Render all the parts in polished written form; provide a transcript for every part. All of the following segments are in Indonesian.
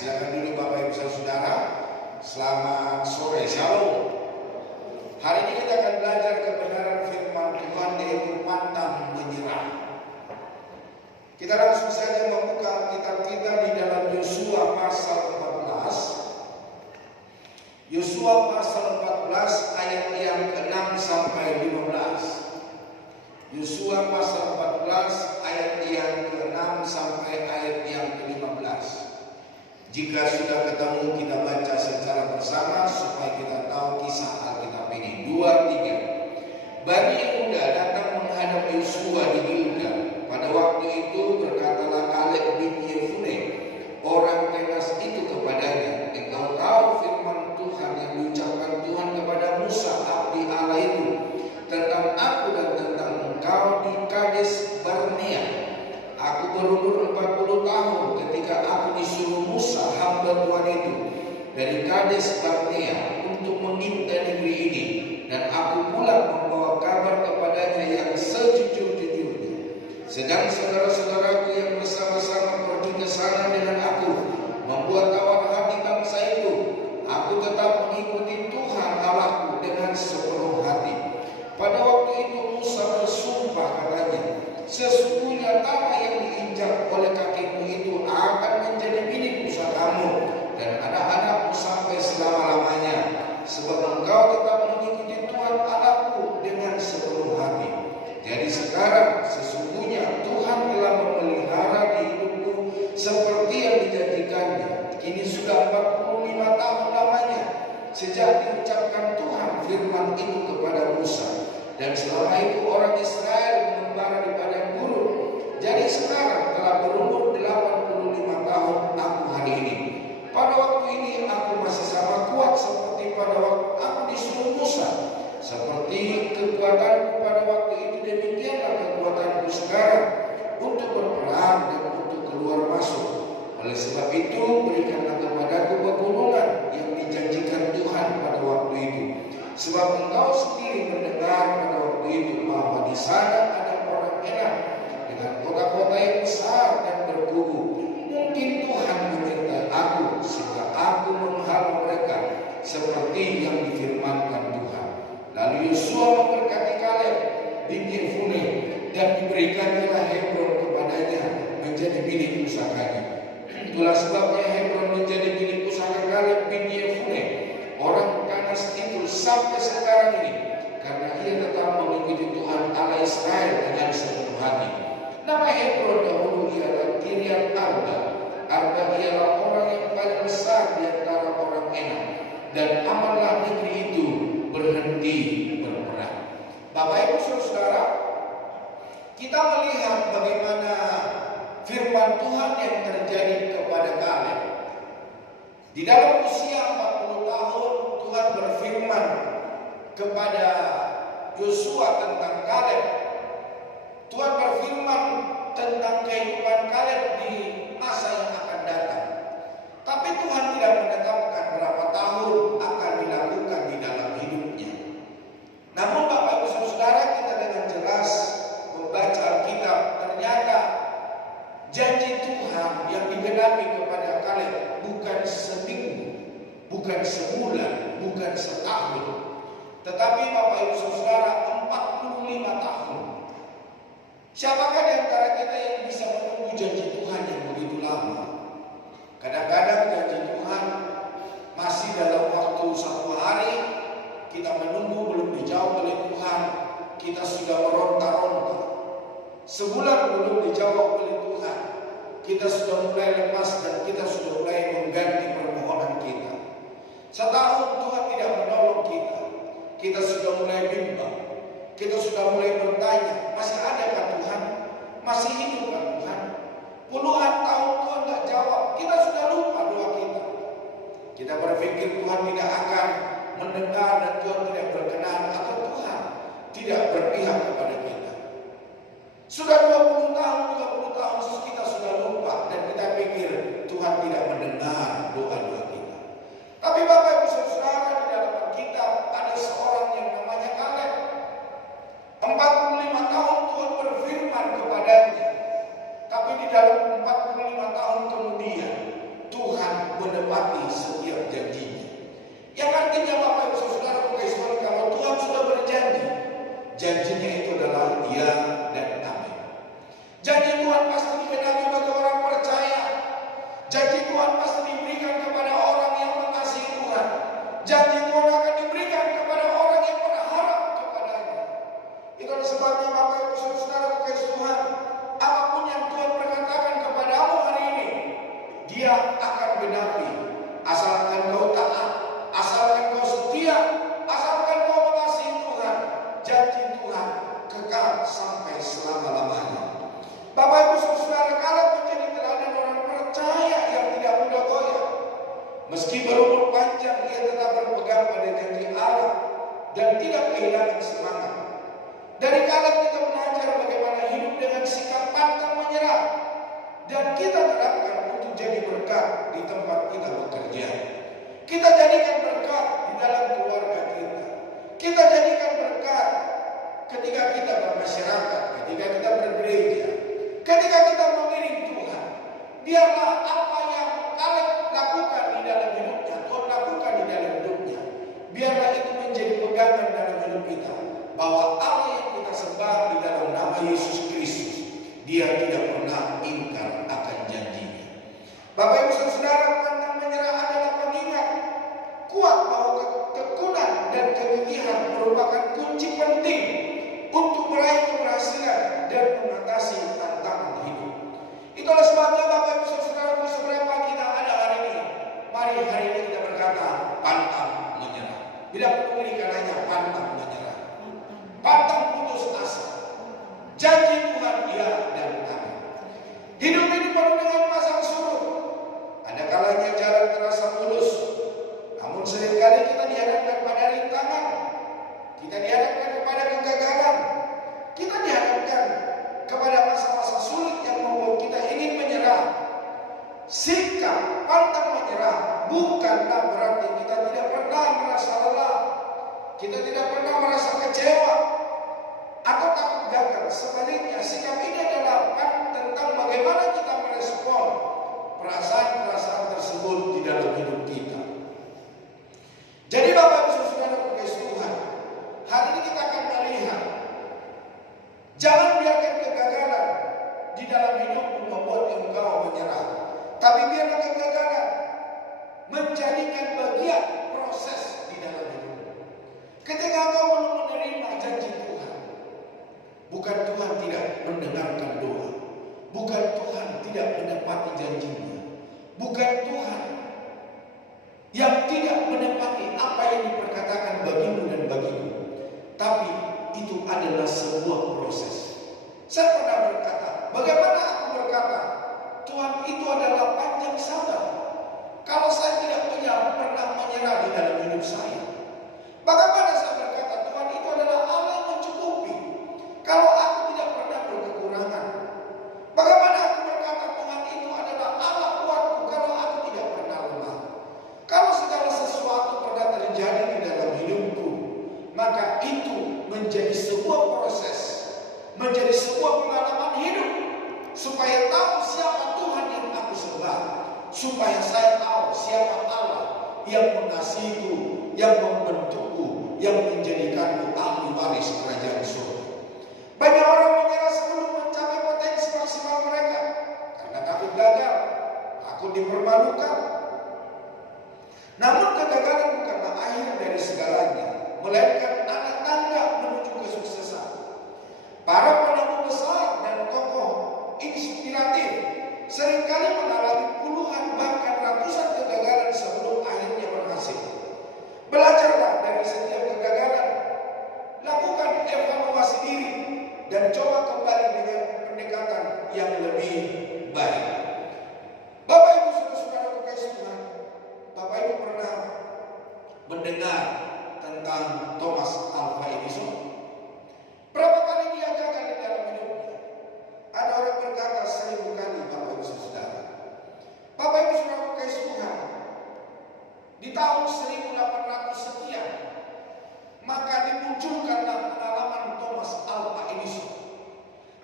Silakan duduk Bapak Ibu Saudara. Selamat sore, Shalom. Hari ini kita akan belajar kebenaran firman Tuhan yaitu pantang menyerah. Kita langsung saja membuka kitab kita di dalam Yosua pasal 14. Yosua pasal 14 ayat yang ke-6 sampai 15. Yosua pasal 14 ayat yang ke-6 sampai ayat yang ke-15. Jika sudah ketemu, kita baca secara bersama supaya kita tahu kisah Alkitab ini. 2, 3. Bani Yehuda datang menghadap Yosua di Gilgal. Pada waktu itu berkatalah Kaleb bin Yefune, orang Kenas itu kepadanya, engkau tahu firman Tuhan yang diucapkan Tuhan kepada Musa abdi Allah itu tentang aku dan tentang engkau di Kades Barnea. Aku berumur 40 tahun ketika aku disuruh Musa hamba Tuhan itu dari Kades Barnea untuk mengintai negeri ini, dan aku pulang membawa kabar kepadanya yang sejujur-jujurnya. Sedang saudara-saudaraku yang bersama-sama pergi ke sana dengan aku membuat tawar hati bangsa itu, aku tetap mengikuti Tuhan Allahku dengan sepenuh hati. Pada waktu itu Musa bersumpah katanya, sesungguhnya tanah yang diinjak oleh kakimu itu akan menjadi milik pusakamu dan anak-anakmu sampai selama-lamanya, sebab engkau tetap mengikuti Tuhan Allahku dengan sepenuh hati. Jadi sekarang sesungguhnya Tuhan telah memelihara di hidupku seperti yang dijanjikannya. Kini sudah 45 tahun lamanya sejak diucapkan Tuhan firman itu kepada Musa, dan selama itu orang Israel mengembara di padang gurun. Jadi sekarang telah berumur 85 tahun aku hari ini. Pada waktu ini aku masih sama kuat seperti pada waktu aku disuruh Musa. Seperti kekuatanku pada waktu itu, demikianlah kekuatanku sekarang untuk berperang dan untuk keluar masuk. Oleh sebab itu berikanlah kepadaku pegunungan yang dijanjikan Tuhan pada waktu itu. Sebab engkau sendiri mendengar pada waktu itu bahwa di sana ada orang enak dengan kota-kota yang besar dan berkubu. Mungkin Tuhan menyertai aku sehingga aku menghalau mereka seperti yang difirmankan Tuhan. Lalu Yosua memberkati Kaleb bin Yefune dan diberikannya Hebron kepadanya menjadi milik pusakanya. Itulah sebabnya Hebron menjadi milik pusaka Kaleb bin Yefune orang Kanas itu sampai sekarang ini, karena ia tetap mengikuti Tuhan Allah Israel dengan sepenuh hati. Nama Hebron dahulu ialah Kiryat Arba. Arba ialah orang yang paling besar di antara orang Enak, dan amanlah negeri itu berhenti berperang. Bapak Ibu Saudara, kita melihat bagaimana firman Tuhan yang terjadi kepada Kaleb. Di dalam usia 40 tahun Tuhan berfirman kepada Yosua tentang Kaleb. Tuhan berfirman tentang kehidupan Kaleb di masa yang akan datang. Tapi Tuhan tidak menetapkan berapa tahun akan dilakukan di dalam hidupnya. Namun Bapak Ibu Saudara, kita dengan jelas membaca Alkitab, ternyata janji Tuhan yang digenapi kepada Kaleb bukan seminggu, bukan sebulan, bukan setahun, tetapi Bapak Ibu Saudara 45 tahun. Siapakah di antara kita yang bisa menunggu janji Tuhan yang begitu lama? Kadang-kadang janji Tuhan masih dalam waktu 1 hari, kita menunggu belum dijawab oleh Tuhan, kita sudah meronta-ronta. Sebulan belum dijawab oleh Tuhan, kita sudah mulai lemas dan kita sudah mulai mengganti permohonan kita. Setahun Tuhan tidak menolong kita, kita sudah mulai bimbang, kita sudah mulai bertanya, masih adakah Tuhan? Masih hidupkah Tuhan? Puluhan tahun Tuhan tidak jawab, kita sudah lupa doa kita. Kita berpikir Tuhan tidak akan mendengar dan Tuhan tidak berkenan, atau Tuhan tidak berpihak kepada kita. Sudah 20 tahun, 30 tahun kita sudah lupa dan kita pikir Tuhan tidak mendengar doa-doa kita. Tapi Bapak Ibu Saudara, di dalam Alkitab ada seorang yang namanya Kaleb. 45 tahun Tuhan berfirman kepadanya. Tapi di dalam 45 tahun kemudian Tuhan menepati setiap janjinya. Yang artinya Bapak Ibu Saudara Tuhan, kalau Tuhan sudah berjanji, janjinya itu adalah ya dan amin. Janji Tuhan pasti digenapi bagi orang percaya. Janji Tuhan pasti diberikan kepada orang yang mengasihi Tuhan. Janji Tuhan akan diberikan kepada orang yang berharap kepadanya. Itulah sebabnya Bapak Ibu Saudara Tuhan, apapun yang Tuhan perkatakan kepadamu hari ini, Dia akan genapi. Asalkan kau taat, asalkan kau setia, asalkan kau mengasihi Tuhan, janji Tuhan kekal sampai selama-lamanya. Bapak Ibu Saudara, kalau menjadi teladan orang percaya yang tidak mudah goyah. Meski berumur panjang, ia tetap berpegang pada janji Allah dan tidak kehilangan semangat. Dari Kaleb kita belajar bagaimana hidup dengan sikap pantang menyerah, dan kita terapkan untuk jadi berkat di tempat kita bekerja. Kita jadikan berkat di dalam keluarga kita. Kita jadikan berkat ketika kita bermasyarakat, ketika kita bergereja, ketika kita mengiring Tuhan. Biarlah apa yang Kaleb lakukan di dalam hidupnya, Tuhan lakukan di dalam hidupnya. Biarlah itu menjadi pegangan dalam hidup kita, bahwa Allah yang kita sembah di dalam nama Yesus Kristus, Dia tidak pernah ingkar akan janjinya. Bapak Ibu Saudara, pantang menyerah adalah pengingat kuat bahwa ketekunan dan kegigihan merupakan kunci penting untuk meraih keberhasilan dan mengatasi tantangan hidup. Itulah sebabnya Bapak Ibu Saudara, seberapa kita ada hari ini, mari hari ini kita berkata pantang menyerah. Bila memberikan hanya pantang menyerah, pantang putus asa. Janji Tuhan ya dan amin. Hidup ini penuh dengan pasang surut. Ada kalanya jalan terasa mulus, namun seringkali kita dihadapkan pada rintangan, kita dihadapkan kepada kegagalan, kita dihadapkan kepada masa-masa sulit yang membuat kita ingin menyerah. Sikap pantang menyerah bukanlah berarti kita tidak pernah merasa lelah, kita tidak pernah merasa kecewa atau takut gagal. Sebaliknya, sikap ini adalah tentang bagaimana kita merespon perasaan-perasaan tersebut di dalam hidup kita. Jadi Bapak Ibu Saudara Tuhan, hari ini kita akan melihat, jangan biarkan kegagalan di dalam hidup membuat engkau menyerah, tapi biarlah kegagalan menjadikan bagian proses di dalam hidup. Ketika engkau belum menerima janji Tuhan, bukan Tuhan tidak mendengarkan doa, bukan Tuhan tidak menepati janjinya, bukan Tuhan yang tidak menepati apa yang diperkatakan bagimu dan bagiku, tapi itu adalah sebuah proses. Saya pernah berkata, bagaimana aku berkata, Tuhan itu adalah panjang sabar. Kalau saya tidak pernah menyerah di dalam hidup saya, bagaimana saya berkata, Tuhan itu adalah Allah yang mencukupi. Kalau aku tidak pernah berkekurangan, bagaimana aku berkata, Tuhan itu adalah Allah kuatku kalau aku tidak pernah lemah. Kalau segala sesuatu pernah terjadi di dalam hidupku, maka itu menjadi sebuah proses, menjadi sebuah pengalaman hidup, supaya tahu siapa Tuhan yang aku sembah, supaya saya tahu siapa Allah yang mengasihiku, yang membentukku, yang menjadikanku ahli waris kerajaan surga. Banyak orang menyerah sebelum mencapai potensi maksimal mereka karena takut gagal, takut dipermalukan. Namun kegagalan bukanlah akhir dari segalanya, melainkan anak tangga menuju kesuksesan. Para penemu besar dan tokoh inspiratif seringkali mengalami puluhan bahkan ratusan kegagalan sebelum akhirnya berhasil. Belajarlah dari setiap kegagalan, lakukan evaluasi diri, dan coba kembali dengan pendekatan yang lebih baik. Bapak Ibu Saudara kekasih Tuhan, Bapak Ibu pernah mendengar tentang Thomas Alva Edison? Berapa kali dia gagal di dalam hidupnya? Ada orang berkata 1000 kali, Bapak Ibu Saudara. Bapak Ibu Saudara kekasih Tuhan, di tahun 1800 sekian, maka dimunculkanlah pengalaman Thomas Alva Edison.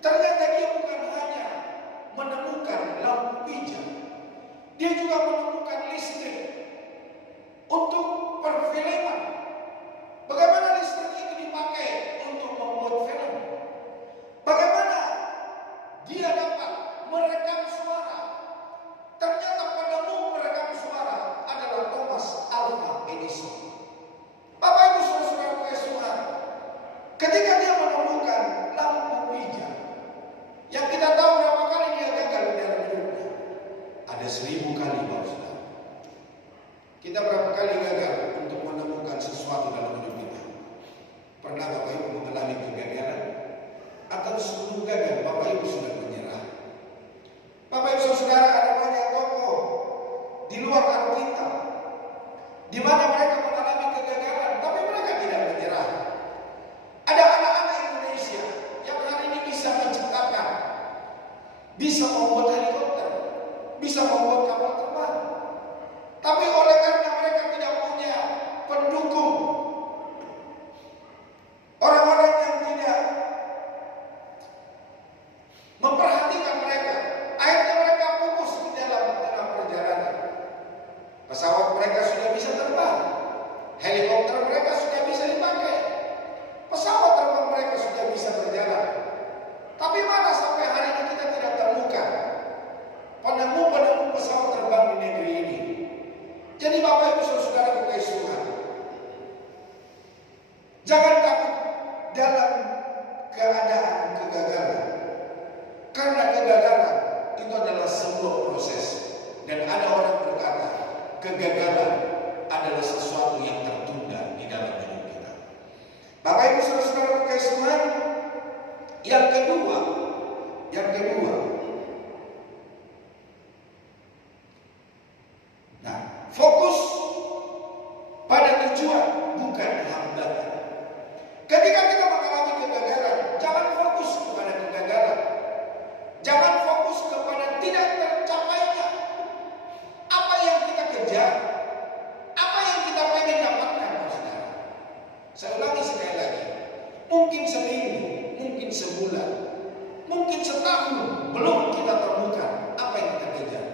Ternyata dia bukan hanya menemukan lampu pijar, dia juga menemukan listrik Kita berapa kali gagal untuk menemukan sesuatu dalam hidup kita? Pernah Bapak Ibu mengalami kegagalan? Atau sebelum gagal Bapak Ibu sudah menyerah? Bapak Ibu Saudara, ada banyak tokoh di luar Alkitab di mana mereka mengalami kegagalan, tapi mereka tidak menyerah. Ada anak-anak Indonesia yang hari ini bisa menciptakan, bisa membuat helikopter, bisa membuat kapal terbang. Tapi oleh karena mereka tidak punya pendukung, orang-orang yang tidak memperhatikan mereka, akhirnya mereka fokus di dalam perjalanan. Pesawat mereka sudah bisa terbang, helikopter mereka sudah bisa dipakai, pesawat terbang mereka sudah bisa berjalan. Tapi mana sampai hari ini kita tidak temukan penemu-penemu pesawat terbang di negeri ini. Jadi Bapak Ibu Saudara kekasih Tuhan, jangan takut dalam keadaan kegagalan, karena kegagalan itu adalah sebuah proses. Dan ada orang berkata, kegagalan adalah sesuatu yang tertunda di dalam hidup kita. Bapak Ibu Saudara kekasih Tuhan, yang kedua, nah, fokus pada tujuan, bukan hambatan. Ketika kita mengalami kegagalan, jangan fokus kepada kegagalan, jangan fokus kepada tidak tercapainya apa yang kita kejar, apa yang kita pengen dapatkan, saudara. Saya ulangi sekali lagi, mungkin seminggu, mungkin sebulan, mungkin setahun belum kita temukan apa yang kita kejar.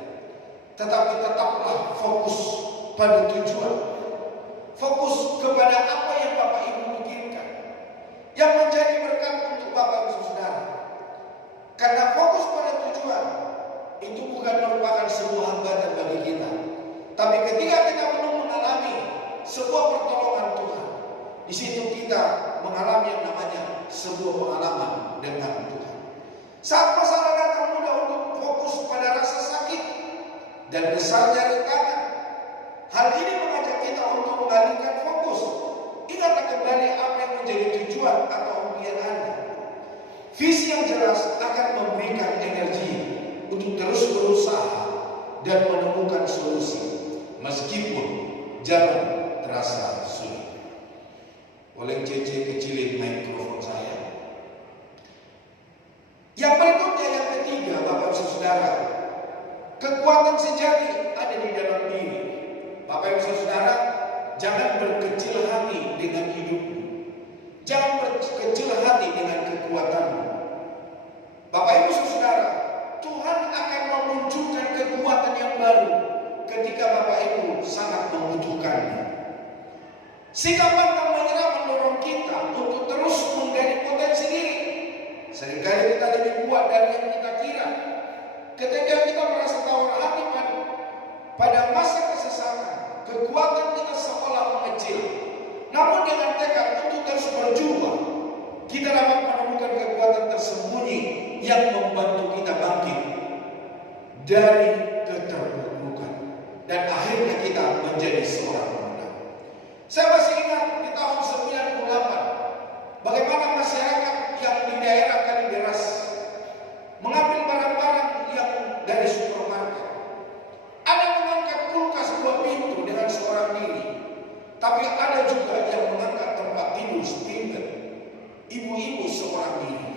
Tetapi tetaplah fokus pada tujuan, fokus kepada apa yang Bapak Ibu pikirkan, yang menjadi berkat untuk Bapak Ibu Saudara. Karena fokus pada tujuan itu bukan merupakan sebuah hambatan bagi kita, tapi ketika kita belum mengalami sebuah pertolongan Tuhan, di situ kita mengalami yang namanya sebuah pengalaman dengan Tuhan. Saat masalah datang, mudah untuk fokus pada rasa sakit dan besarnya rintangan. Hal ini mengajak kita untuk mengalihkan fokus. Ingatlah kembali apa yang menjadi tujuan atau impian Anda. Visi yang jelas akan memberikan energi untuk terus berusaha dan menemukan solusi meskipun jalan terasa sulit. Boleh CC kecilin mikrofon saya. Yang berikutnya, yang ketiga, Bapak Ibu Saudara, kekuatan sejati ada di dalam diri. Bapak Ibu Saudara, jangan berkecil hati dengan hidupmu, jangan berkecil hati dengan kekuatanmu. Bapak Ibu Saudara, Tuhan akan memunculkan kekuatan yang baru ketika Bapak Ibu sangat membutuhkannya. Sikap pantang menyerah mendorong kita untuk terus menggali potensi diri. Seringkali kita lebih kuat dari yang kita kira. Ketika kita merasa tawar hati pada masa kesesakan, kekuatan kita seolah mengecil. Namun dengan tekad untuk terus berjuang, kita dapat menemukan kekuatan tersembunyi yang membantu kita bangkit dari keterpurukan dan akhirnya kita menjadi seorang pemenang. Saya masih ingat di tahun 98, bagaimana masyarakat yang di daerah Kalideras mengambil barang-barang yang dari supermarket. Ada mengangkat kulkas 2 pintu dengan seorang diri, tapi ada juga yang mengangkat tempat tidur sprinter, ibu-ibu seorang diri.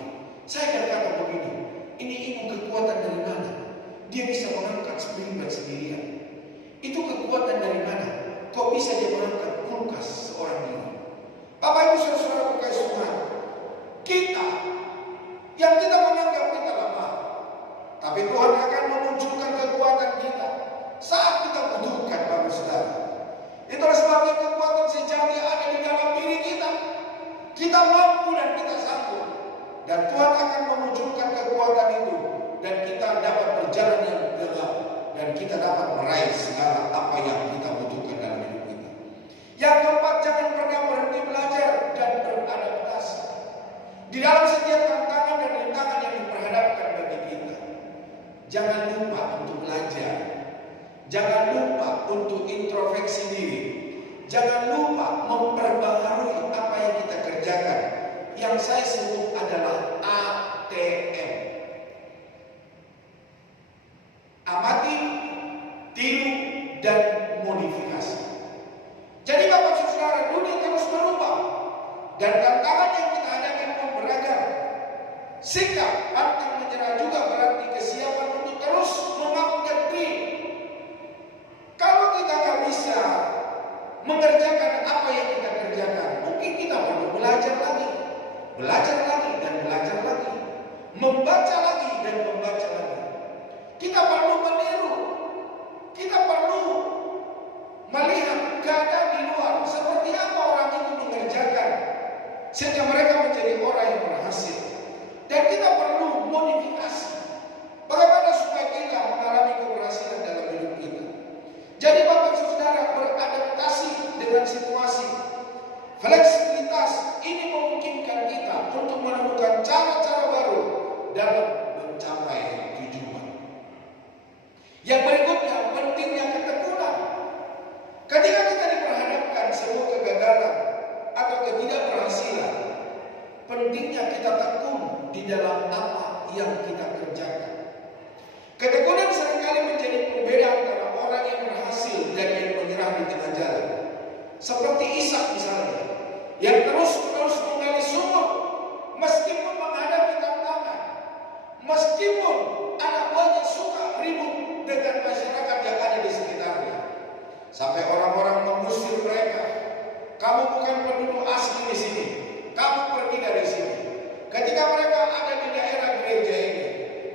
Saya berkata begini, ini ibu kekuatan dari mana? Dia bisa mengangkat sprinter sendirian. Itu kekuatan dari mana? Kok bisa dia mengangkat kulkas seorang diri? Bapak Ibu Saudara kekasih Tuhan, kita yang kita menganggap kita lemah, tapi Tuhan akan memunculkan kekuatan kita saat kita butuhkan, Bapak Saudara. Itulah sebabnya kekuatan sejati ada di dalam diri kita. Kita mampu dan kita sanggup, dan Tuhan akan memunculkan kekuatan itu, dan kita dapat berjalan yang gelap, dan kita dapat meraih untuk introspeksi diri. Jangan lupa memperbaharui apa yang kita kerjakan. Yang saya sebut adalah ATM. Amati, tiru, dan modifikasi. Jadi Bapak Saudara, dunia terus berubah dan tantangan yang kita hadapi pun beragam. Sikap pantang menyerah juga berarti kesiapan untuk terus mengupgrade. Kalau kita nggak bisa mengerjakan apa yang kita kerjakan, mungkin kita perlu belajar lagi, dan belajar lagi, membaca lagi dan membaca lagi. Kita perlu meniru, kita perlu melihat keadaan di luar, seperti apa orang itu mengerjakan sehingga mereka menjadi orang yang berhasil. Dan kita perlu modifikasi bagaimana supaya kita mengalami keberhasilan dalam hidup kita. Jadi Bapak Saudara, beradaptasi dengan situasi. Fleksibilitas ini memungkinkan kita untuk menemukan cara-cara baru dalam mencapai tujuan. Yang berikutnya, pentingnya ketekunan. Ketika kita diperhadapkan sebuah kegagalan atau ketidakberhasilan, pentingnya kita tekun di dalam apa yang kita kerjakan. Ketekunan seringkali menjadi pembeda antara orang yang berhasil dan yang menyerah di tengah jalan. Seperti Ishak misalnya, yang terus-menerus menggali sumur meskipun menghadapi tantangan, meskipun anak buahnya suka ribut dengan masyarakat yang ada di sekitarnya, sampai orang-orang mengusir mereka. Kamu bukan penduduk asli di sini, kamu pergi dari sini. Ketika mereka ada di daerah gereja ini,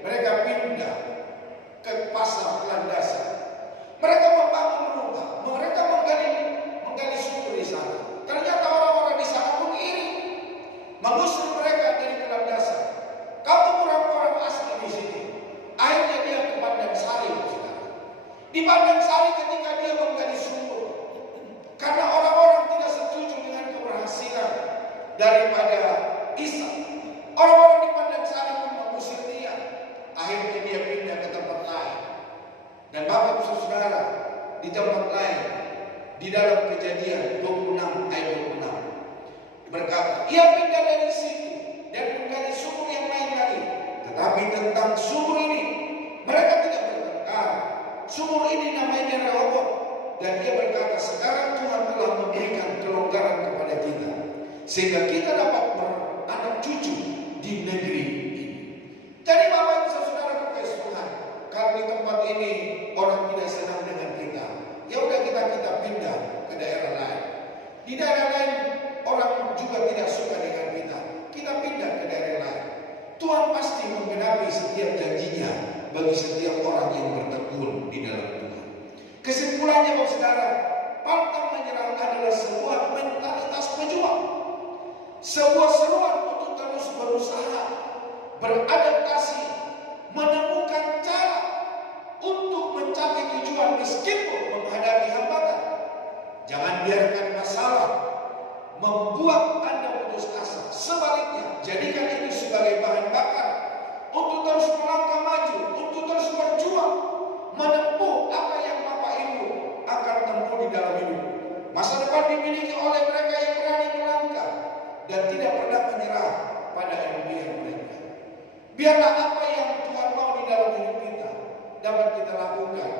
mereka pindah ke pasar Landasan. Mereka membangun rumah, mereka menggali sumur di sana. Ternyata orang-orang di sana pun iri, mengusir mereka dari Landasan. Kamu orang-orang asli di sini. Akhirnya dia ke Padang Sari. Di Padang Sari ketika dia menggali sumur, karena orang-orang tidak setuju dengan keberhasilan daripada Ishak, orang-orang di Padang Sari pun mengusir dia. Akhirnya dia pindah ke tempat lain. Dan Bapak Saudara, di tempat lain, di dalam Kejadian 26 ayat 26 berkata, ia pindah dari situ dan menggali sumur yang lain lagi. Tetapi tentang sumur ini mereka tidak bertengkar. Sumur ini namanya Rehoboth. Dan dia berkata, sekarang Tuhan telah memberikan kelonggaran kepada kita, sehingga kita dapat beranak cucu di negeri ini. Jadi Bapak Ibu Saudara berkasih Tuhan, kalau di tempat ini orang tidak senang dengan kita, ya udah kita pindah ke daerah lain. Di daerah lain orang juga tidak suka dengan kita pindah ke daerah lain. Tuhan pasti menggenapi setiap janjinya bagi setiap orang yang bertekun di dalam Tuhan. Kesimpulannya Bapak Saudara, pantang menyerah adalah sebuah mentalitas pejuang, sebuah seruan untuk terus berusaha, beradaptasi, menemukan cara untuk mencapai tujuan meskipun menghadapi hambatan. Jangan biarkan masalah membuat Anda putus asa. Sebaliknya, jadikan itu sebagai bahan bakar untuk terus melangkah maju, untuk terus berjuang, menempuh apa yang Bapak Ibu akan tempuh di dalam hidup. Masa depan dimiliki oleh mereka yang berani melangkah dan tidak pernah menyerah pada impian mereka. Biarlah apa yang Tuhan mau di dalam hidup kita dapat kita lakukan,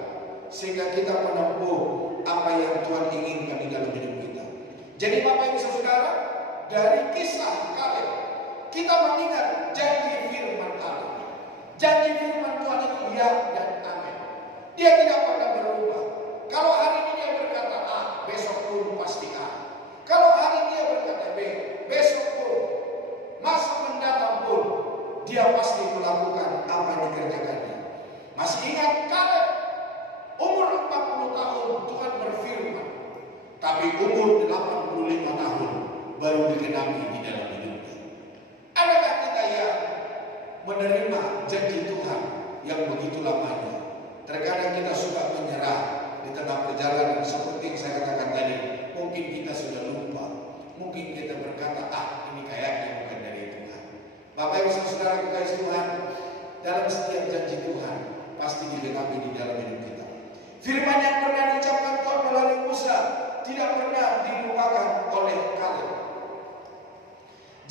sehingga kita menempuh apa yang Tuhan inginkan di dalam hidup kita. Jadi Bapak Ibu Saudara, dari kisah Kaleb kita mengingat janji firman Allah. Janji firman Tuhan itu ya dan amin. Dia tidak pernah berubah. Kalau hari ini dia berkata A, besok pun pasti A. Kalau hari ini dia berkata B, besok pun, masa mendatang pun, dia pasti melakukan apa yang dikerjakannya. Masih ingat Kaleb? Umur 40 tahun Tuhan berfirman, tapi umur 85 tahun baru digenapi di dalam hidupnya. Adakah kita yang menerima janji Tuhan yang begitu lamanya? Terkadang kita suka menyerah di tengah perjalanan seperti yang saya katakan tadi. Mungkin kita sudah lupa, mungkin kita berkata, ini kayaknya bukan dari Tuhan. Bapak Ibu Saudara kekasih Tuhan, dalam setiap janji Tuhan pasti digenapi di dalam hidup kita. Firman yang pernah diucapkan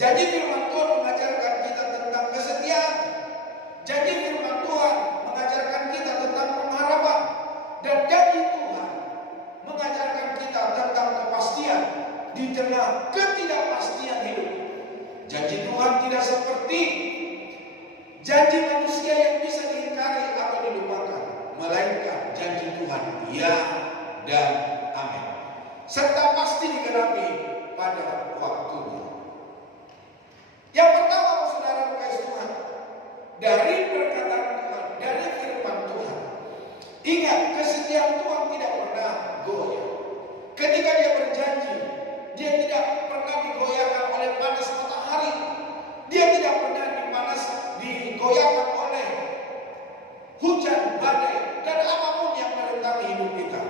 Janji firman Tuhan mengajarkan kita tentang kesetiaan. Janji firman Tuhan mengajarkan kita tentang pengharapan. Dan janji Tuhan mengajarkan kita tentang kepastian di tengah ketidakpastian hidup. Janji Tuhan tidak seperti janji manusia yang bisa diingkari atau dilupakan, melainkan janji Tuhan ya dan amin, serta pasti digenapi pada waktunya. Yang pertama, saudara kasih Tuhan, dari perkataan Tuhan, dari firman Tuhan, ingat kesetiaan Tuhan tidak pernah goyah. Ketika Dia berjanji, Dia tidak pernah digoyahkan oleh panas matahari. Dia tidak pernah digoyahkan oleh hujan, badai, dan apapun yang merentangi hidup kita.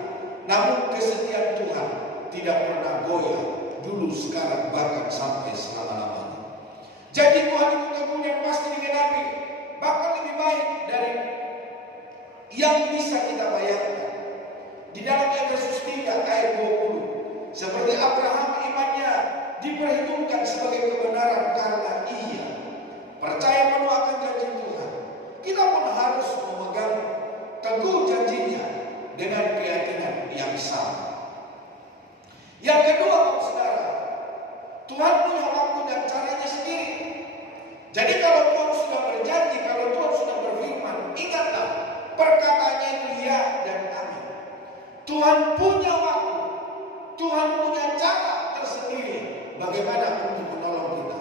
Namun kesetiaan Tuhan tidak pernah goyah dulu, sekarang, bahkan sampai selama-lamanya. Janji Tuhan itu teguh dan pasti digenapi, bahkan lebih baik dari yang bisa kita bayangkan. Di dalam Efesus 3 ayat 20, seperti Abraham, imannya diperhitungkan sebagai kebenaran karena ia percaya penuh akan janji Tuhan. Kita pun harus memegang teguh janjinya dengan keyakinan yang sama. Yang kedua, saudara, Tuhan punya waktu dan caranya sendiri. Jadi kalau Tuhan sudah berjanji, kalau Tuhan sudah berfirman, ingatlah perkataannya itu ya dan amin. Tuhan punya waktu, Tuhan punya cara tersendiri bagaimana untuk menolong kita.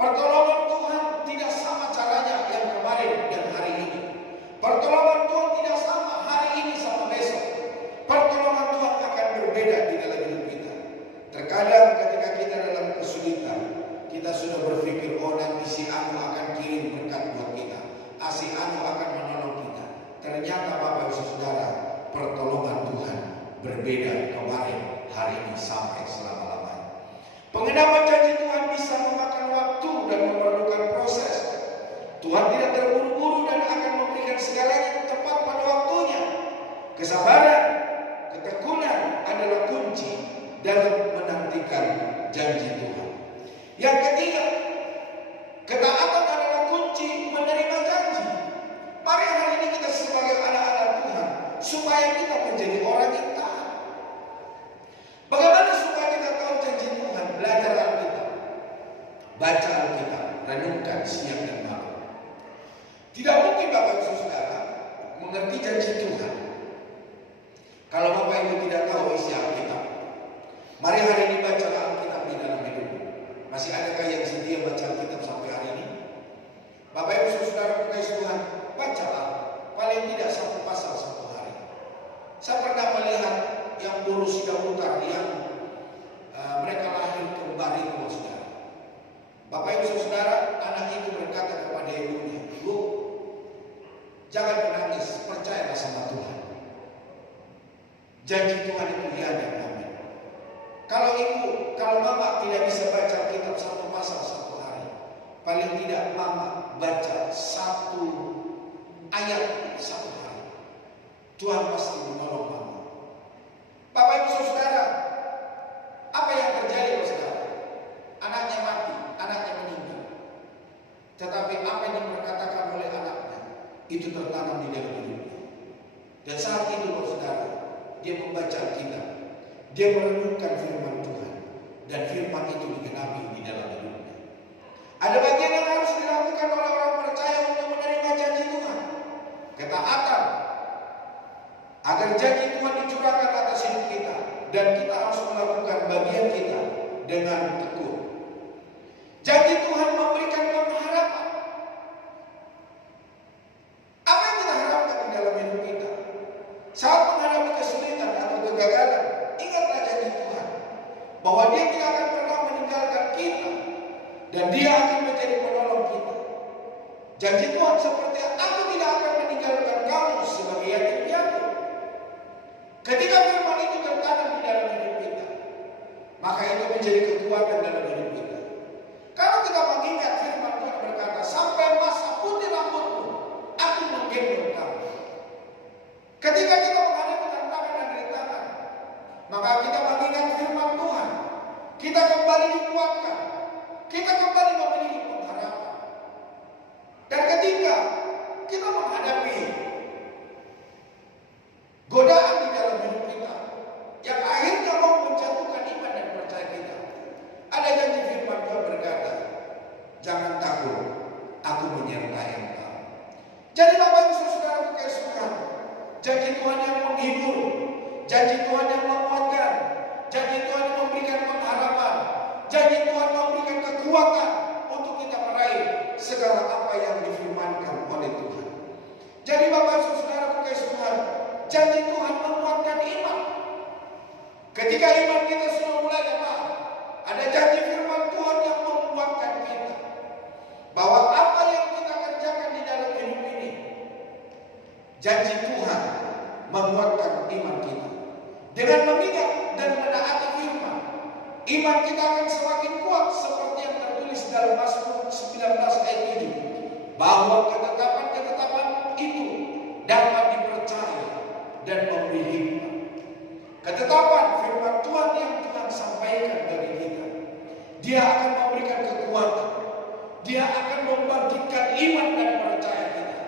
Pertolongan Tuhan tidak sama caranya yang kemarin dan hari ini. Pertolongan Tuhan tidak sama hari ini sama besok. Pertolongan Tuhan akan berbeda di dalam hidup kita. Terkadang ketika kita dalam kesulitan, kita sudah berpikir, oh nanti si Anu akan kirim berkat buat kita, si Anu akan menolong kita. Ternyata Bapak Ibu Saudara, pertolongan Tuhan berbeda kemarin, hari ini, sampai selama-lamanya. Pengenapan janji Tuhan bisa memakan waktu dan memerlukan proses. Tuhan tidak terburu-buru dan akan memberikan segalanya tepat pada waktunya. Kesabaran, ketekunan adalah kunci dalam menantikan janji Tuhan. Yang ketiga, ketaatan adalah kunci menerima janji. Mari hari ini kita sebagai anak-anak Tuhan, supaya kita menjadi orang yang taat. Bagaimana supaya kita tahu janji Tuhan? Belajar Alkitab, baca Alkitab, renungkan siang dan malam. Tidak mungkin Bapak Ibu Saudara mengerti janji Tuhan kalau Bapak Ibu tidak tahu isi Alkitab. Mari hari ini baca Alkitab di dalam hidup. Masih adakah yang setia baca Alkitab sampai hari ini? Bapak Ibu Saudara kasih Tuhan, bacalah paling tidak satu pasal satu hari. Saya pernah melihat yang dulu sidang putar yang mereka lahir kembar itu, saudara. Bapak Ibu Saudara, anak itu berkata kepada ibunya, Bu, jangan menangis, percayalah sama Tuhan. Janji Tuhan itu ya dan amin. Kalau mama tidak bisa baca kitab satu pasal satu hari, paling tidak mama baca satu ayat satu hari, Tuhan pasti menolong mama. Bapak Ibu Saudara, apa yang terjadi saudara? Anaknya mati, anaknya meninggal. Tetapi apa yang diperkatakan oleh anaknya itu tertanam di dalam hidupnya. Dan saat itu saudara, dia membaca Alkitab, dia merenungkan firman Tuhan, dan firman itu digenapi di dalam hidupnya. Ada bagian yang harus dilakukan oleh orang percaya untuk menerima janji Tuhan. Ketaatan agar janji Tuhan dicurahkan atas hidup kita, dan kita harus melakukan bagian kita dengan tekun. Janji Tuhan memberikan pengharapan. Apa yang kita harapkan di dalam hidup kita? Saat menghadapi kesulitan atau kegagalan, ingatlah janji Tuhan bahwa Dia tidak akan pernah meninggalkan kita, dan Dia akan menjadi penolong kita. Janji Tuhan seperti, aku tidak akan meninggalkan kamu sebagai yatim piatu. Ketika firman itu tertanam di dalam hidup kita, maka itu menjadi kekuatan dalam hidup kita. Kalau kita mengingat firman Tuhan berkata, sampai masa putih rambutmu, aku menggendong kamu. Ketika kita menghadapi tantangan dan rintangan, maka kita mengingat firman Tuhan, kita kembali dikuatkan. kita kembali memiliki pengharapan. Dan ketika kita menghadapi godaan di dalam hidup kita yang akhirnya mau menjatuhkan iman dan percaya kita, ada janji firman Tuhan berkata, jangan takut, aku menyertai engkau. Jadi Bapak Ibu Saudara kekasih Tuhan, janji Tuhan yang menghibur, janji Tuhan yang menguatkan, janji Tuhan yang memberikan pengharapan, janji Tuhan memberikan kekuatan untuk kita meraih segala apa yang difirmankan oleh Tuhan. Jadi Bapak Ibu Saudara kekasih Tuhan, janji Tuhan menguatkan iman. Ketika iman kita sudah mulai lemah, ada janji firman Tuhan yang menguatkan kita bahwa apa yang kita kerjakan di dalam hidup ini, janji Tuhan menguatkan iman kita. Dengan mengingat dan menaati firman, iman kita akan semakin kuat seperti yang tertulis dalam Mazmur 19 ayat 7, bahwa ketetapan-ketetapan itu dapat dipercaya dan memberi hikmat. Ketetapan firman Tuhan yang Tuhan sampaikan bagi kita, dia akan memberikan kekuatan, dia akan membangkitkan iman dan percaya kita.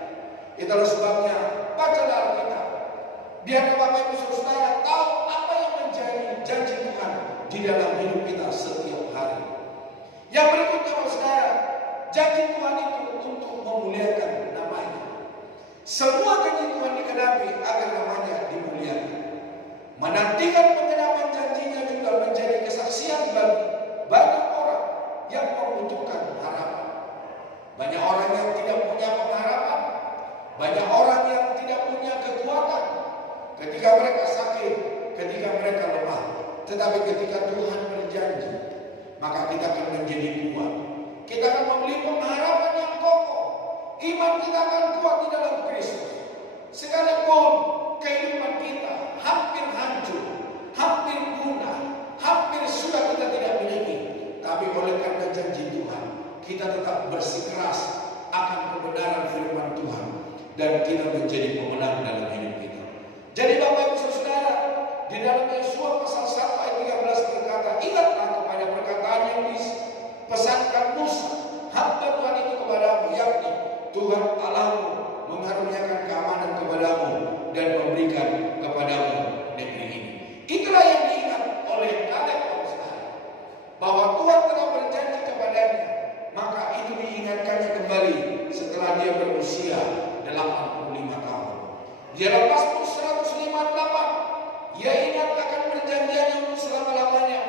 Itulah sebabnya baca Alkitab, biar Bapak Ibu Saudara tahu apa yang menjadi janji Tuhan di dalam hidup kita setiap hari. Yang berikutnya Saudara, janji Tuhan itu untuk memuliakan namanya. Semua janji Tuhan digenapi agar namanya dimuliakan. Menantikan penggenapan janjinya juga menjadi kesaksian bagi banyak orang yang membutuhkan harapan. Banyak orang yang tidak punya pengharapan, banyak orang yang tidak punya kekuatan ketika mereka sakit, ketika mereka lemah. Tetapi ketika Tuhan berjanji, maka kita akan menjadi kuat. Kita akan memiliki pengharapan yang kokoh. Iman kita akan kuat di dalam Kristus. Sekalipun kehidupan kita hampir hancur, hampir punah, hampir sudah kita tidak miliki, tapi oleh karena janji Tuhan, kita tetap bersikeras akan kebenaran firman Tuhan dan kita menjadi pemenang dalam hidup kita. Jadi Bapak Ibu Saudara, di dalam Yesua pasal 1 ayat 13 berkata, ingatlah kepada perkataan yang dipesankan Musa, hamba Tuhan itu kepadamu, yakni Tuhan Allahmu mengaruniakan keamanan kepadamu dan memberikan kepadamu negeri ini. Itulah yang diingat oleh Kaleb, bahwa Tuhan telah berjanji kepadanya, maka itu diingatkannya kembali setelah dia berusia 85 tahun. Di dalam Mazmur 158, ia ingat akan perjanjiannya untuk selama-lamanya,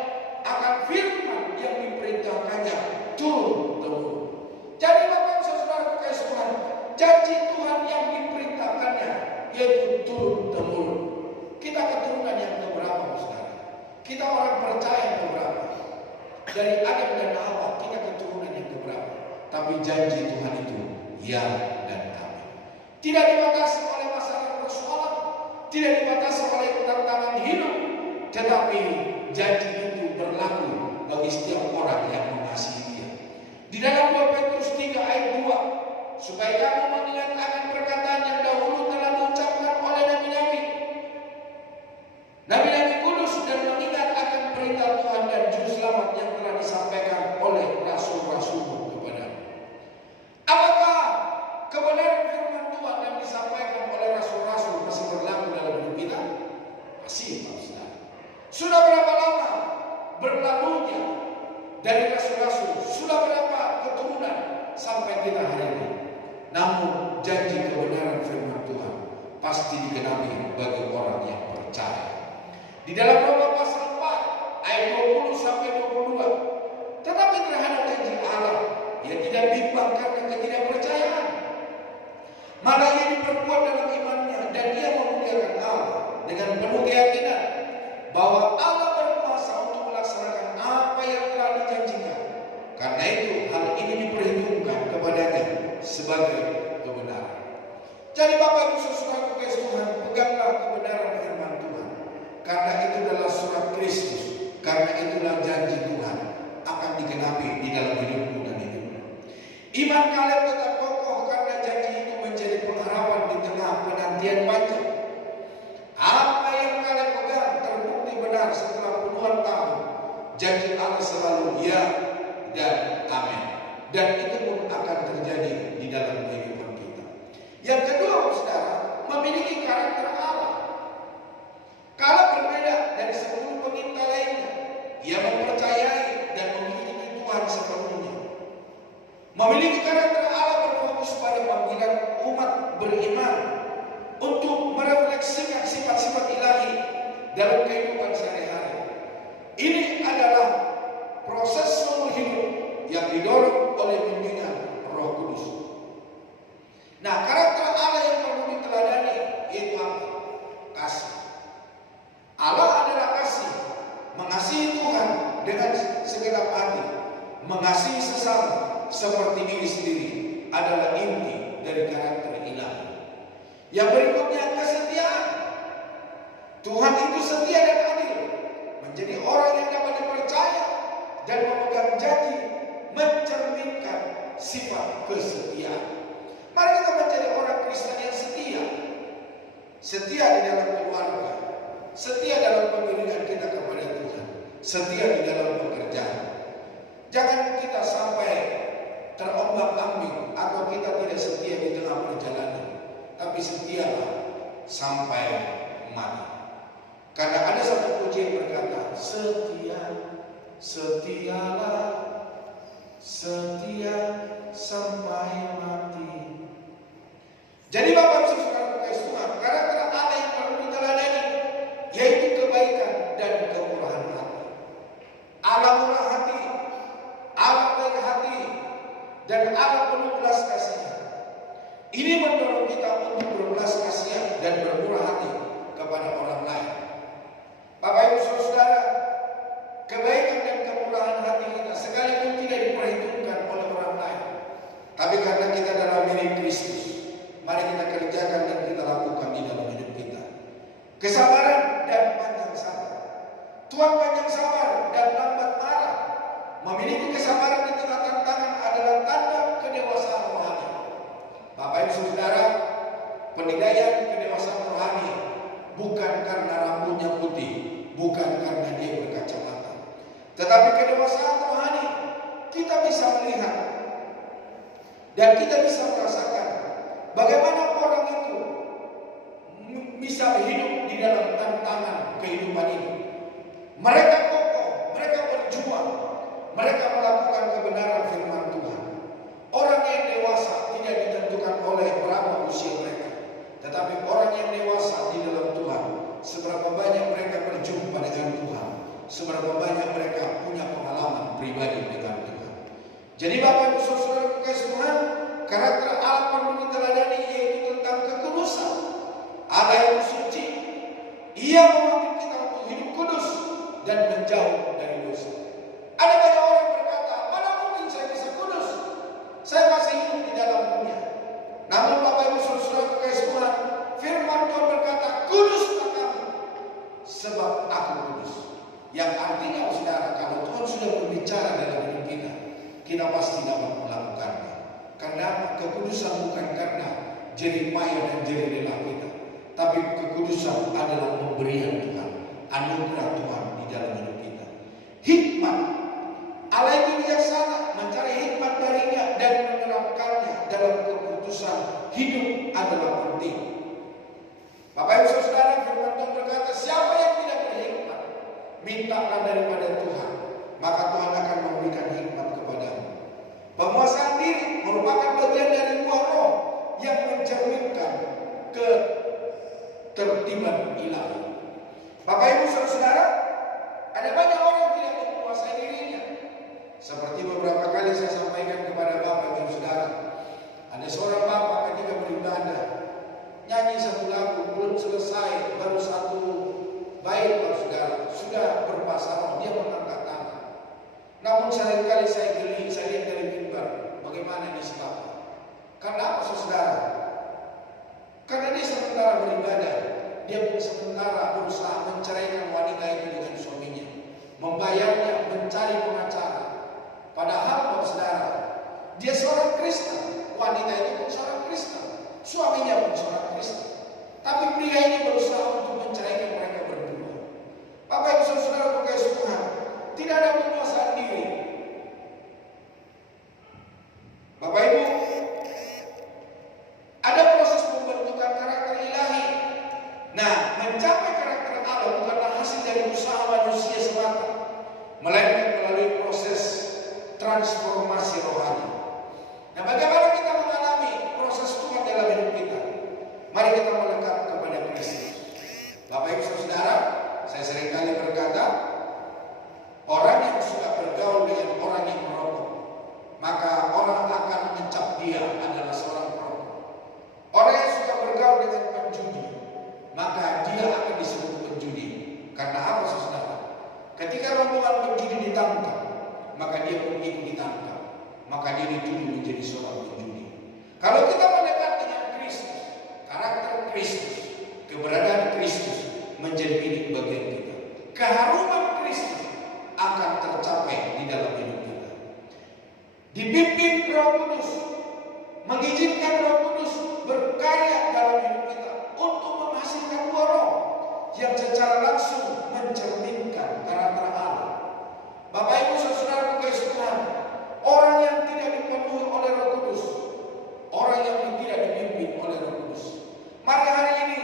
akan firman yang diperintahkannya turun-temurun. Jadi Bapak Ibu Saudara kekasih Tuhan, janji Tuhan yang diperintahkannya yaitu turun-temurun. Kita keturunan yang keberapa Saudara? Kita orang percaya yang keberapa? Dari Adam dan Hawa kita keturunan yang keberapa? Tapi janji Tuhan itu ya dan amin. Tidak dibatasi oleh masalah persoalan, tidak dibatasi oleh tantangan hidup, tetapi janji itu berlaku bagi setiap orang yang mengasihi Dia. Di dalam 2 Petrus 3 ayat 2, supaya kamu mengingat akan perkataan yang dahulu telah diucapkan oleh nabi-nabi kudus, dan mengingat akan perintah Tuhan dan juru selamat yang telah disampaikan oleh rasul-rasul kepadamu. Apakah kebenaran firman Tuhan yang disampaikan oleh rasul-rasul masih berlaku dalam hidup kita? Masih, Pak Saudara. Sudah berapa lama berlalunya dari rasul-rasul? Sudah berapa keturunan sampai kita hari ini? Namun janji kebenaran firman Tuhan pasti digenapi bagi orang yang percaya. Di dalam Roma pasal 4 ayat 20 sampai 22, tetapi terhadap janji Allah ia tidak bimbang karena ketidakpercayaan, malah ia diperkuat dalam imannya, dan ia memuliakan Allah dengan penuh keyakinan bahwa Allah berkuasa untuk melaksanakan apa yang telah dijanjikan. Karena itu hal ini diperhitungkan kepadanya sebagai kebenaran. Jadi Bapak Ibu Saudara kekasih Tuhan, peganglah kebenaran firman Tuhan, karena itu adalah surat Kristus, karena itulah janji Tuhan akan digenapi di dalam hidupmu dan hidupmu. Iman kalian tetap kokoh karena janji itu menjadi pengharapan di tengah penantian panjang. Apa yang kalian pegang terbukti benar setelah puluhan tahun. Janji Allah selalu ya dan dan itu pun akan terjadi di dalam kehidupan kita. Yang kedua, saudara, memiliki karakter Allah. Kalau berbeda dari 10 pengintai lainnya, ia mempercayai dan mengikuti Tuhan sepenuhnya. Memiliki karakter Allah berfokus pada panggilan umat beriman untuk merefleksikan sifat-sifat ilahi dalam kehidupan sehari-hari. Ini adalah proses seumur hidup yang didorong oleh bimbingan Roh Kudus. Nah, karakter Allah yang perlu diteladani yaitu apa? Kasih. Allah adalah kasih. Mengasihi Tuhan dengan segenap hati, mengasihi sesama seperti diri sendiri adalah inti dari karakter ilahi. Yang berikutnya, kesetiaan. Tuhan itu setia dan adil, menjadi orang yang dapat dipercaya dan memegang janji, mencerminkan sifat kesetiaan. Mari kita menjadi orang Kristen yang setia. Setia di dalam keluarga, setia dalam pemilihan kita kepada Tuhan, setia di dalam pekerjaan. Jangan kita sampai terombang-ambing atau kita tidak setia di tengah perjalanan, tapi setialah sampai mati. Karena ada satu pujian berkata, setialah, setia sampai mati. Jadi Bapak Ibu Saudara kasih Tuhan, karakter Allah yang perlu diteladani yaitu kebaikan dan kemurahan hati. Allah murah hati, Allah baik hati, dan Allah penuh belas kasihan. Ini mendorong kita untuk berbelas kasihan dan bermurah hati kepada orang lain. Bapak Ibu Saudara, kebaikan dan kemurahan hati kita sekalipun tidak diperhitungkan oleh orang lain, tapi karena kita dalam mirip Kristus, mari kita kerjakan dan kita lakukan di dalam hidup kita. Kesabaran dan panjang sabar. Tuhan panjang sabar dan lambat marah. Memiliki kesabaran di tengah tantangan adalah tanda kedewasaan rohani. Bapak Ibu Saudara, penilaian kedewasaan rohani bukan karena rambutnya putih, bukan karena dia berkacamata, tetapi kedewasaan rohani kita bisa melihat dan kita bisa merasakan bagaimana orang itu bisa hidup di dalam tantangan kehidupan ini. Mereka kokoh, mereka berjuang, mereka melakukan kebenaran firman Tuhan. Orang yang dewasa tidak ditentukan oleh berapa usia mereka, tetapi orang yang dewasa di dalam Tuhan, seberapa banyak mereka berjumpa dengan Tuhan, seberapa banyak mereka punya pengalaman pribadi dengan Tuhan. Jadi Bapak Ibu Saudara kasih Tuhan, karakter Allah perlu diteladani yaitu tentang kekudusan. Allah yang suci, Ia memanggil kita untuk hidup kudus dan menjauh dari dosa. Ada banyak orang berkata, mana mungkin saya bisa kudus? Saya masih hidup di dalam dunia. Namun Bapak Ibu Saudara kasih Tuhan, firman Tuhan berkata, kuduslah kamu, sebab aku kudus. Yang artinya saudara, kalau Tuhan sudah berbicara dalam hidup kita, kita pasti dapat melakukannya. Karena kekudusan bukan karena jerih payah dan jerih lelah kita, tapi kekudusan adalah pemberian Tuhan, anugerah Tuhan di dalam hidup kita. Hikmat, Allah itu bijaksana, mencari hikmat darinya dan menerapkannya dalam keputusan hidup adalah penting. Bapak Ibu Saudara, firman Tuhan berkata, siapa yang tidak berhikmat, mintalah daripada Tuhan, maka Tuhan akan memberikan hikmat kepadamu. Penguasaan diri merupakan bagian dari buah roh yang mencerminkan ketertiban ilahi. Bapak Ibu Saudara, ada banyak orang yang tidak menguasai dirinya. Seperti beberapa kali saya sampaikan kepada Bapak Ibu Saudara, ada seorang bapak ketika beribadah nyanyi satu lagu, belum selesai, baru satu bait Bapak Saudara, sudah berpasaran, dia mengangkat tangan. Namun seringkali saya geli, saya lihat dari mimbar, bagaimana disebabkan? Karena apa Saudara? Karena dia sementara beribadah, dia sementara berusaha menceraikan wanita itu dengan suaminya, membayarnya, mencari pengacara. Padahal Bapak Saudara, dia seorang Kristen, wanita itu pun seorang Kristen, suaminya pun seorang Kristen, tapi pria ini berusaha untuk menceraikan mereka berdua. Bapak Ibu Saudara kasih Tuhan, tidak ada penguasaan diri. melainkan melalui proses transformasi rohani. Nah, bagaimana kita mengalami proses Tuhan dalam hidup kita? Mari kita melekat kepada Kristus. Bapak Ibu Saudara, saya seringkali berkata, orang yang suka bergaul dengan orang yang merokok, maka orang akan mencap dia adalah seorang perokok. Orang yang suka bergaul dengan penjudi, maka dia akan disebut penjudi. Karena apa, saudara? Ketika rombongan penjudi ditangkap, maka dia pun ikut ditangkap, maka dia dituduh menjadi seorang penjudi. Kalau kita mendekat dengan Kristus, karakter Kristus, keberadaan Kristus menjadi milik bagian kita. Keharuman Kristus akan tercapai di dalam hidup kita. Dipimpin Roh Kudus, mengizinkan Roh Kudus berkarya dalam hidup kita untuk menghasilkan buah roh yang secara langsung mencerminkan karakter Allah. Bapak Ibu Saudara kekasih Tuhan, orang yang tidak dipenuhi oleh Roh Kudus, orang yang tidak dipimpin oleh Roh Kudus. Mari hari ini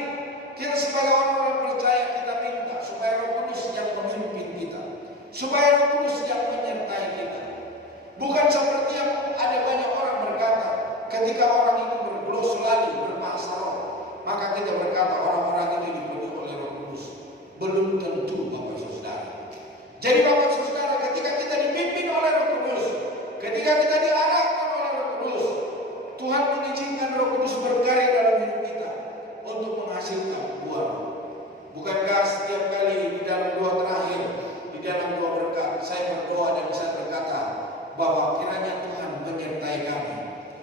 kita sebagai orang-orang percaya kita minta supaya Roh Kudus yang memimpin kita, supaya Roh Kudus yang menyertai kita. Bukan seperti yang ada banyak orang berkata, ketika orang itu berglosolali, berbahasa roh, maka kita berkata orang-orang ini dipenuhi oleh Roh Kudus. Belum tentu, Bapak Saudara. Jadi Bapak Saudara, ketika kita dipimpin oleh Roh Kudus, ketika kita diarahkan oleh Roh Kudus, Tuhan mengizinkan Roh Kudus berkarya dalam hidup kita untuk menghasilkan buah. Bukankah setiap kali di dalam doa terakhir, di dalam doa berkat, saya berdoa dan saya berkata bahwa kiranya Tuhan menyertai kami,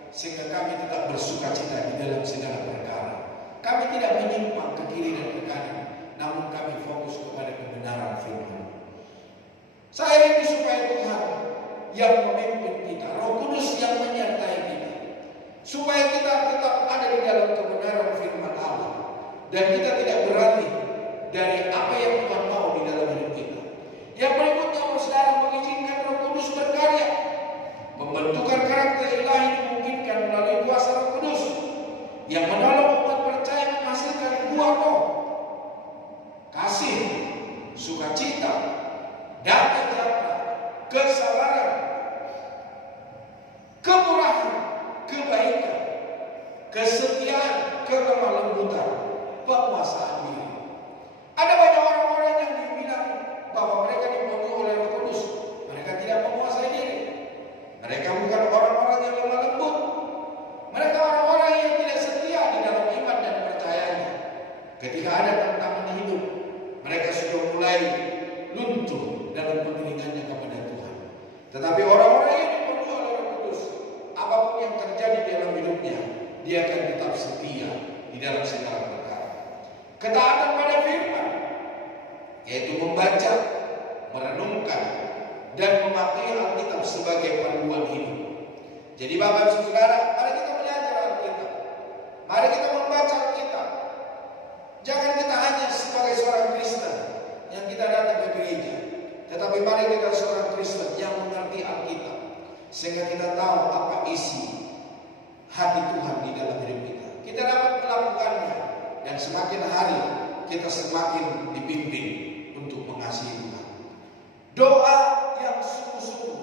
sehingga kami tetap bersuka cita di dalam segala perkara. Kami tidak menyimpang ke kiri dan ke kanan, namun kami fokus kepada kebenaran firman. Saya rindu supaya Tuhan yang memimpin kita, Roh Kudus yang menyertai kita, supaya kita tetap ada di dalam kebenaran firman Allah, dan kita tidak beralih dari apa yang Tuhan mau di dalam hidup kita. Yang berikutnya, saudara, mengizinkan Roh Kudus berkarya. Pembentukan karakter ilahi dimungkinkan melalui kuasa Roh Kudus yang menolong umat percaya menghasilkan buah roh: kasih, sukacita, damai sejahtera, kesabaran, kemurahan, kebaikan, kesetiaan, kelemah lembutan, penguasaan diri. Ada banyak orang-orang yang dibilang bahwa mereka dipenuhi oleh Roh Kudus, mereka tidak menguasai diri. Mereka bukan orang-orang yang lemah lembut. Mereka orang-orang yang tidak setia di dalam iman dan percayanya. Ketika ada tantangan hidup, mereka sudah mulai luntur dalam pengiringannya kepada Tuhan. Tetapi orang-orang yang dipenuhi oleh Roh Kudus, apapun yang terjadi dalam hidupnya, dia akan tetap setia di dalam segala perkara. Ketaatan pada firman, yaitu membaca, merenungkan, dan memakai Alkitab sebagai panduan hidup. Jadi Bapak Ibu Saudara, mari kita belajar Alkitab. Mari kita membaca Alkitab. Jangan kita hanya sebagai seorang Kristen yang kita datang ke gereja, tetapi mari kita seorang Kristen yang mengerti Alkitab, sehingga kita tahu apa isi hati Tuhan di dalam hidup kita. Kita dapat melakukannya, dan semakin hari kita semakin dibimbing untuk mengasihi Tuhan. Doa yang sungguh-sungguh,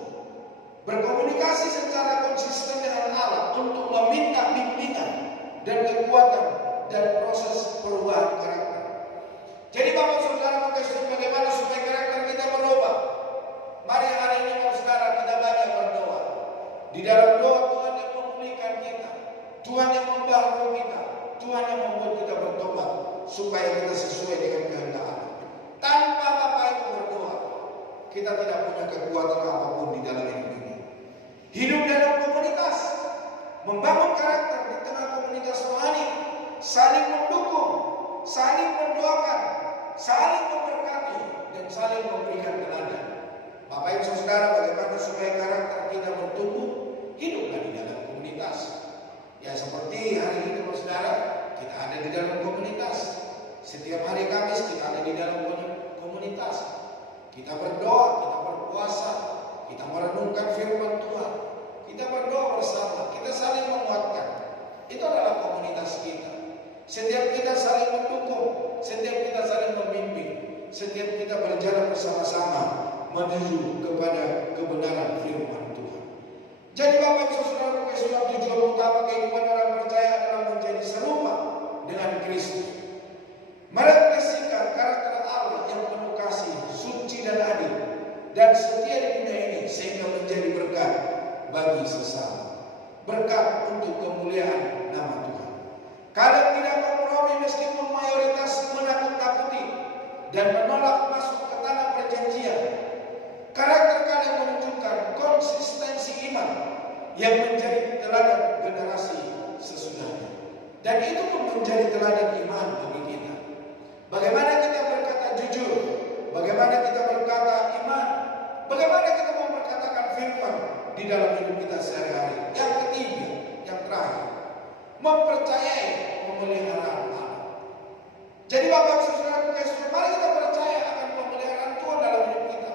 berkomunikasi secara konsisten dengan Allah untuk meminta bimbingan dan kekuatan dan proses perubahan karakter. Jadi Bapak Saudara mengkasih bagaimana supaya karakter kita berubah. Mari hari ini Bapak Saudara kita banyak berdoa. Di dalam doa Tuhan yang memulihkan kita, Tuhan yang membantu kita, Tuhan yang membuat kita bertobat supaya kita sesuai dengan kehendak Allah. Tanpa Bapak Ibu berdoa, kita tidak punya kekuatan apapun di dalam hidup ini. Hidup dalam komunitas, membangun karakter di tengah komunitas rohani, saling mendukung, saling mendoakan, saling memberkati, dan saling memberikan teladan. Bapak Ibu Saudara, bagaimana supaya karakter kita bertumbuh? Hiduplah di dalam komunitas. Ya seperti hari ini Bapak Saudara, kita ada di dalam komunitas. Setiap hari Kamis kita ada di dalam komunitas. Kita berdoa, kita berpuasa, kita merenungkan firman Tuhan, kita berdoa bersama, kita saling menguatkan. Itu adalah komunitas kita. Setiap kita saling mendukung, setiap kita saling membimbing, setiap kita berjalan bersama-sama menuju kepada kebenaran firman Tuhan. Jadi Bapak Ibu Saudara, kesulitan tujuan utama kehidupan orang percaya adalah menjadi serupa dengan Kristus. Merepresentasikan karakter Allah yang penuh kasih, suci dan adil, dan setia di dunia ini sehingga menjadi berkat bagi sesama. Berkat untuk kemuliaan nama Tuhan. Kaleb tidak kompromi meskipun mayoritas menakut-nakuti dan menolak masuk ke tanah perjanjian. Karakter Kaleb menunjukkan konsistensi iman yang menjadi teladan generasi sesudahnya. Dan itu pun menjadi teladan iman bagi kita. Bagaimana kita berkata jujur, bagaimana kita berkata iman, bagaimana kita memperkatakan firman di dalam hidup kita sehari-hari. Yang ketiga, yang terakhir, mempercayai pemeliharaan Allah. Jadi Bapak Saudara, mari kita percaya akan pemeliharaan Tuhan dalam hidup kita.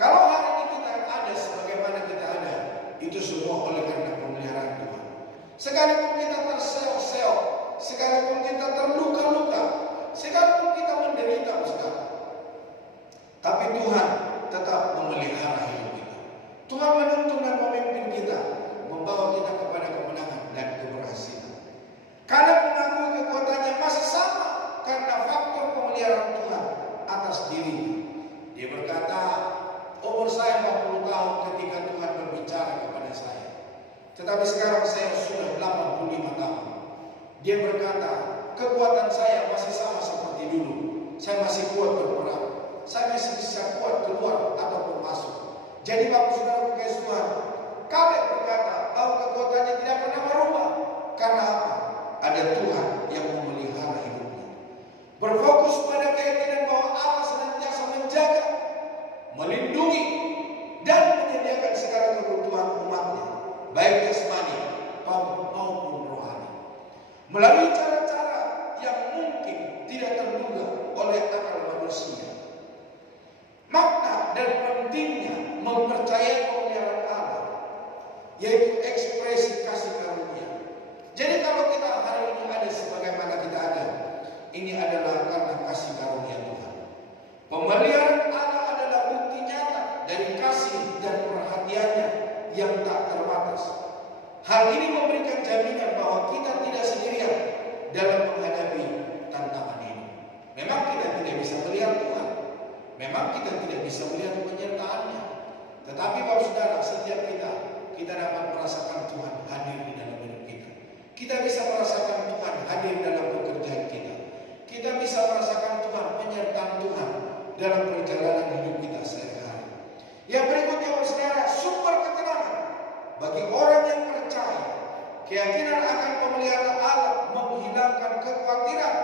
Kalau hari ini kita ada sebagaimana kita ada, itu semua oleh karena pemeliharaan Tuhan. Sekalipun kita terseok-seok, sekalipun kita terluka-luka, sekalipun kita menderita, saudara, tapi Tuhan tetap memelihara hidup kita. Tuhan menuntun dan memimpin kita, membawa kita kepada kemenangan dan keberhasilan. Kaleb mengakui kekuatannya masih sama karena faktor pemeliharaan Tuhan atas dirinya. Dia berkata, umur saya 40 tahun ketika Tuhan berbicara kepada saya, tetapi sekarang saya sudah 85 tahun. Dia berkata, kekuatan saya masih sama seperti dulu. Saya masih kuat berperang. Saya masih bisa kuat keluar ataupun masuk. Jadi Bapak Saudara kekasih Tuhan, Kaleb berkata bahwa kekuatannya tidak pernah berubah. Karena apa? Ada Tuhan yang memelihara hidupnya. Berfokus pada keyakinan bahwa Allah senantiasa menjaga, melindungi, dan menyediakan segala kebutuhan umatnya, baik jasmani maupun rohani, melalui cara-cara yang mungkin tidak terduga oleh akal manusia. Makna dan pentingnya mempercayai pemeliharaan Allah, yaitu ekspresi kasih karunia. Jadi kalau kita hari ini ada sebagaimana kita ada, ini adalah karena kasih karunia Tuhan. Pemeliharaan Allah adalah bukti nyata dari kasih dan perhatiannya yang tak terbatas. Hal ini memberikan jaminan bahwa kita tidak sendirian dalam menghadapi tantangan ini. Memang kita tidak bisa melihat Tuhan, memang kita tidak bisa melihat penyertaannya, tetapi Bapak Saudara, setiap kita dapat merasakan Tuhan hadir di dalam hidup kita. Kita bisa merasakan Tuhan hadir dalam pekerjaan kita. Kita bisa merasakan Tuhan, penyertaan Tuhan dalam perjalanan hidup kita sehari-hari. Yang berikutnya Bapak Saudara, sumber ketenangan bagi orang yang percaya. Keyakinan akan pemeliharaan Allah menghilangkan kekhawatiran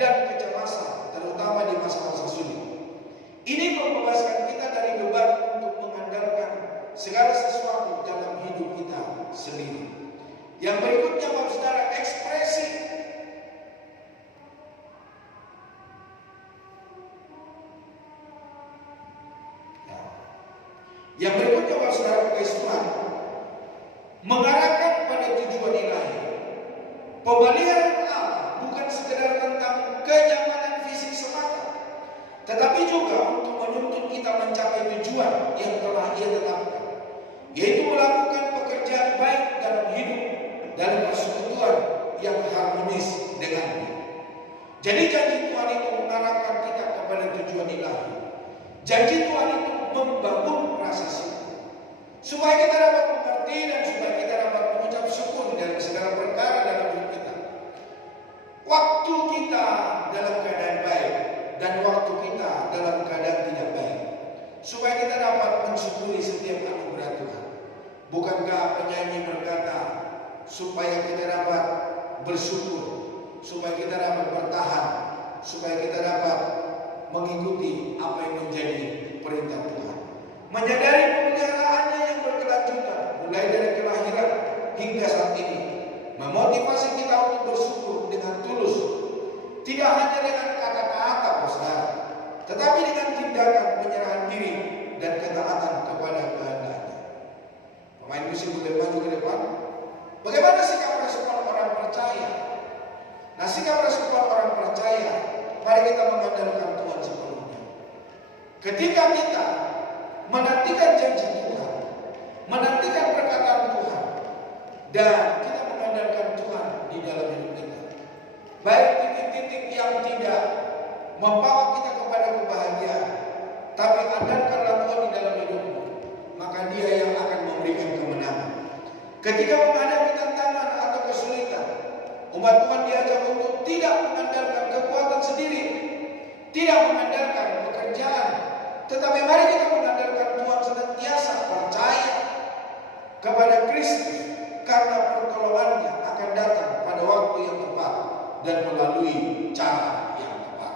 dan kecemasan, terutama di masa-masa sulit. Ini membebaskan kita dari beban untuk mengandalkan segala sesuatu dalam hidup kita sendiri. Yang berikutnya Bapak Saudara, ekspresi. Yang berikutnya Bapak Saudara kekasih Tuhan, mengarahkan pada tujuan ilahi. Pemeliharaan Allah bukan sekedar tentang kenyamanan fisik semata, tetapi juga untuk menuntun kita mencapai tujuan yang telah Ia tetapkan, yaitu melakukan pekerjaan baik dalam hidup dalam persekutuan yang harmonis dengannya. Jadi janji Tuhan itu mengarahkan kita kepada tujuan ilahi. Janji Tuhan itu membangun rasa syukur, supaya kita dapat mengerti dan supaya kita dapat mengucap syukur dalam segala perkara dalam hidup kita. Waktu kita dalam keadaan baik dan waktu kita dalam keadaan tidak baik, supaya kita dapat mensyukuri setiap anugerah Tuhan. Bukankah penyanyi berkata, supaya kita dapat bersyukur, supaya kita dapat bertahan, supaya kita dapat mengikuti apa yang menjadi perintah Tuhan. Menyadari pemeliharaannya yang berkelanjutan, mulai dari kelahiran hingga saat ini, memotivasi kita untuk bersyukur dengan tulus, tidak hanya dengan kata-kata, saudara, tetapi dengan tindakan penyerahan diri dan ketaatan kepada kehendaknya. Pemain musik boleh maju ke depan. Bagaimana sikap respon orang percaya? Nah, sikap respon orang percaya, mari kita mengandalkan Tuhan sepenuhnya. Ketika kita menantikan janji Tuhan, menantikan perkataan Tuhan, dan kita mengandalkan Tuhan di dalam hidup kita. Baik titik-titik yang tidak membawa kita kepada kebahagiaan, tapi andalkanlah Tuhan di dalam hidupmu, maka Dia yang akan memberikan kemenangan. Ketika menghadapi tantangan atau kesulitan, umat Tuhan diajak untuk tidak mengandalkan kekuatan sendiri, tidak mengandalkan pekerjaan, tetapi mari kita mengandalkan Tuhan senantiasa percaya kepada Kristus, karena pertolongannya akan datang pada waktu yang tepat dan melalui cara yang tepat.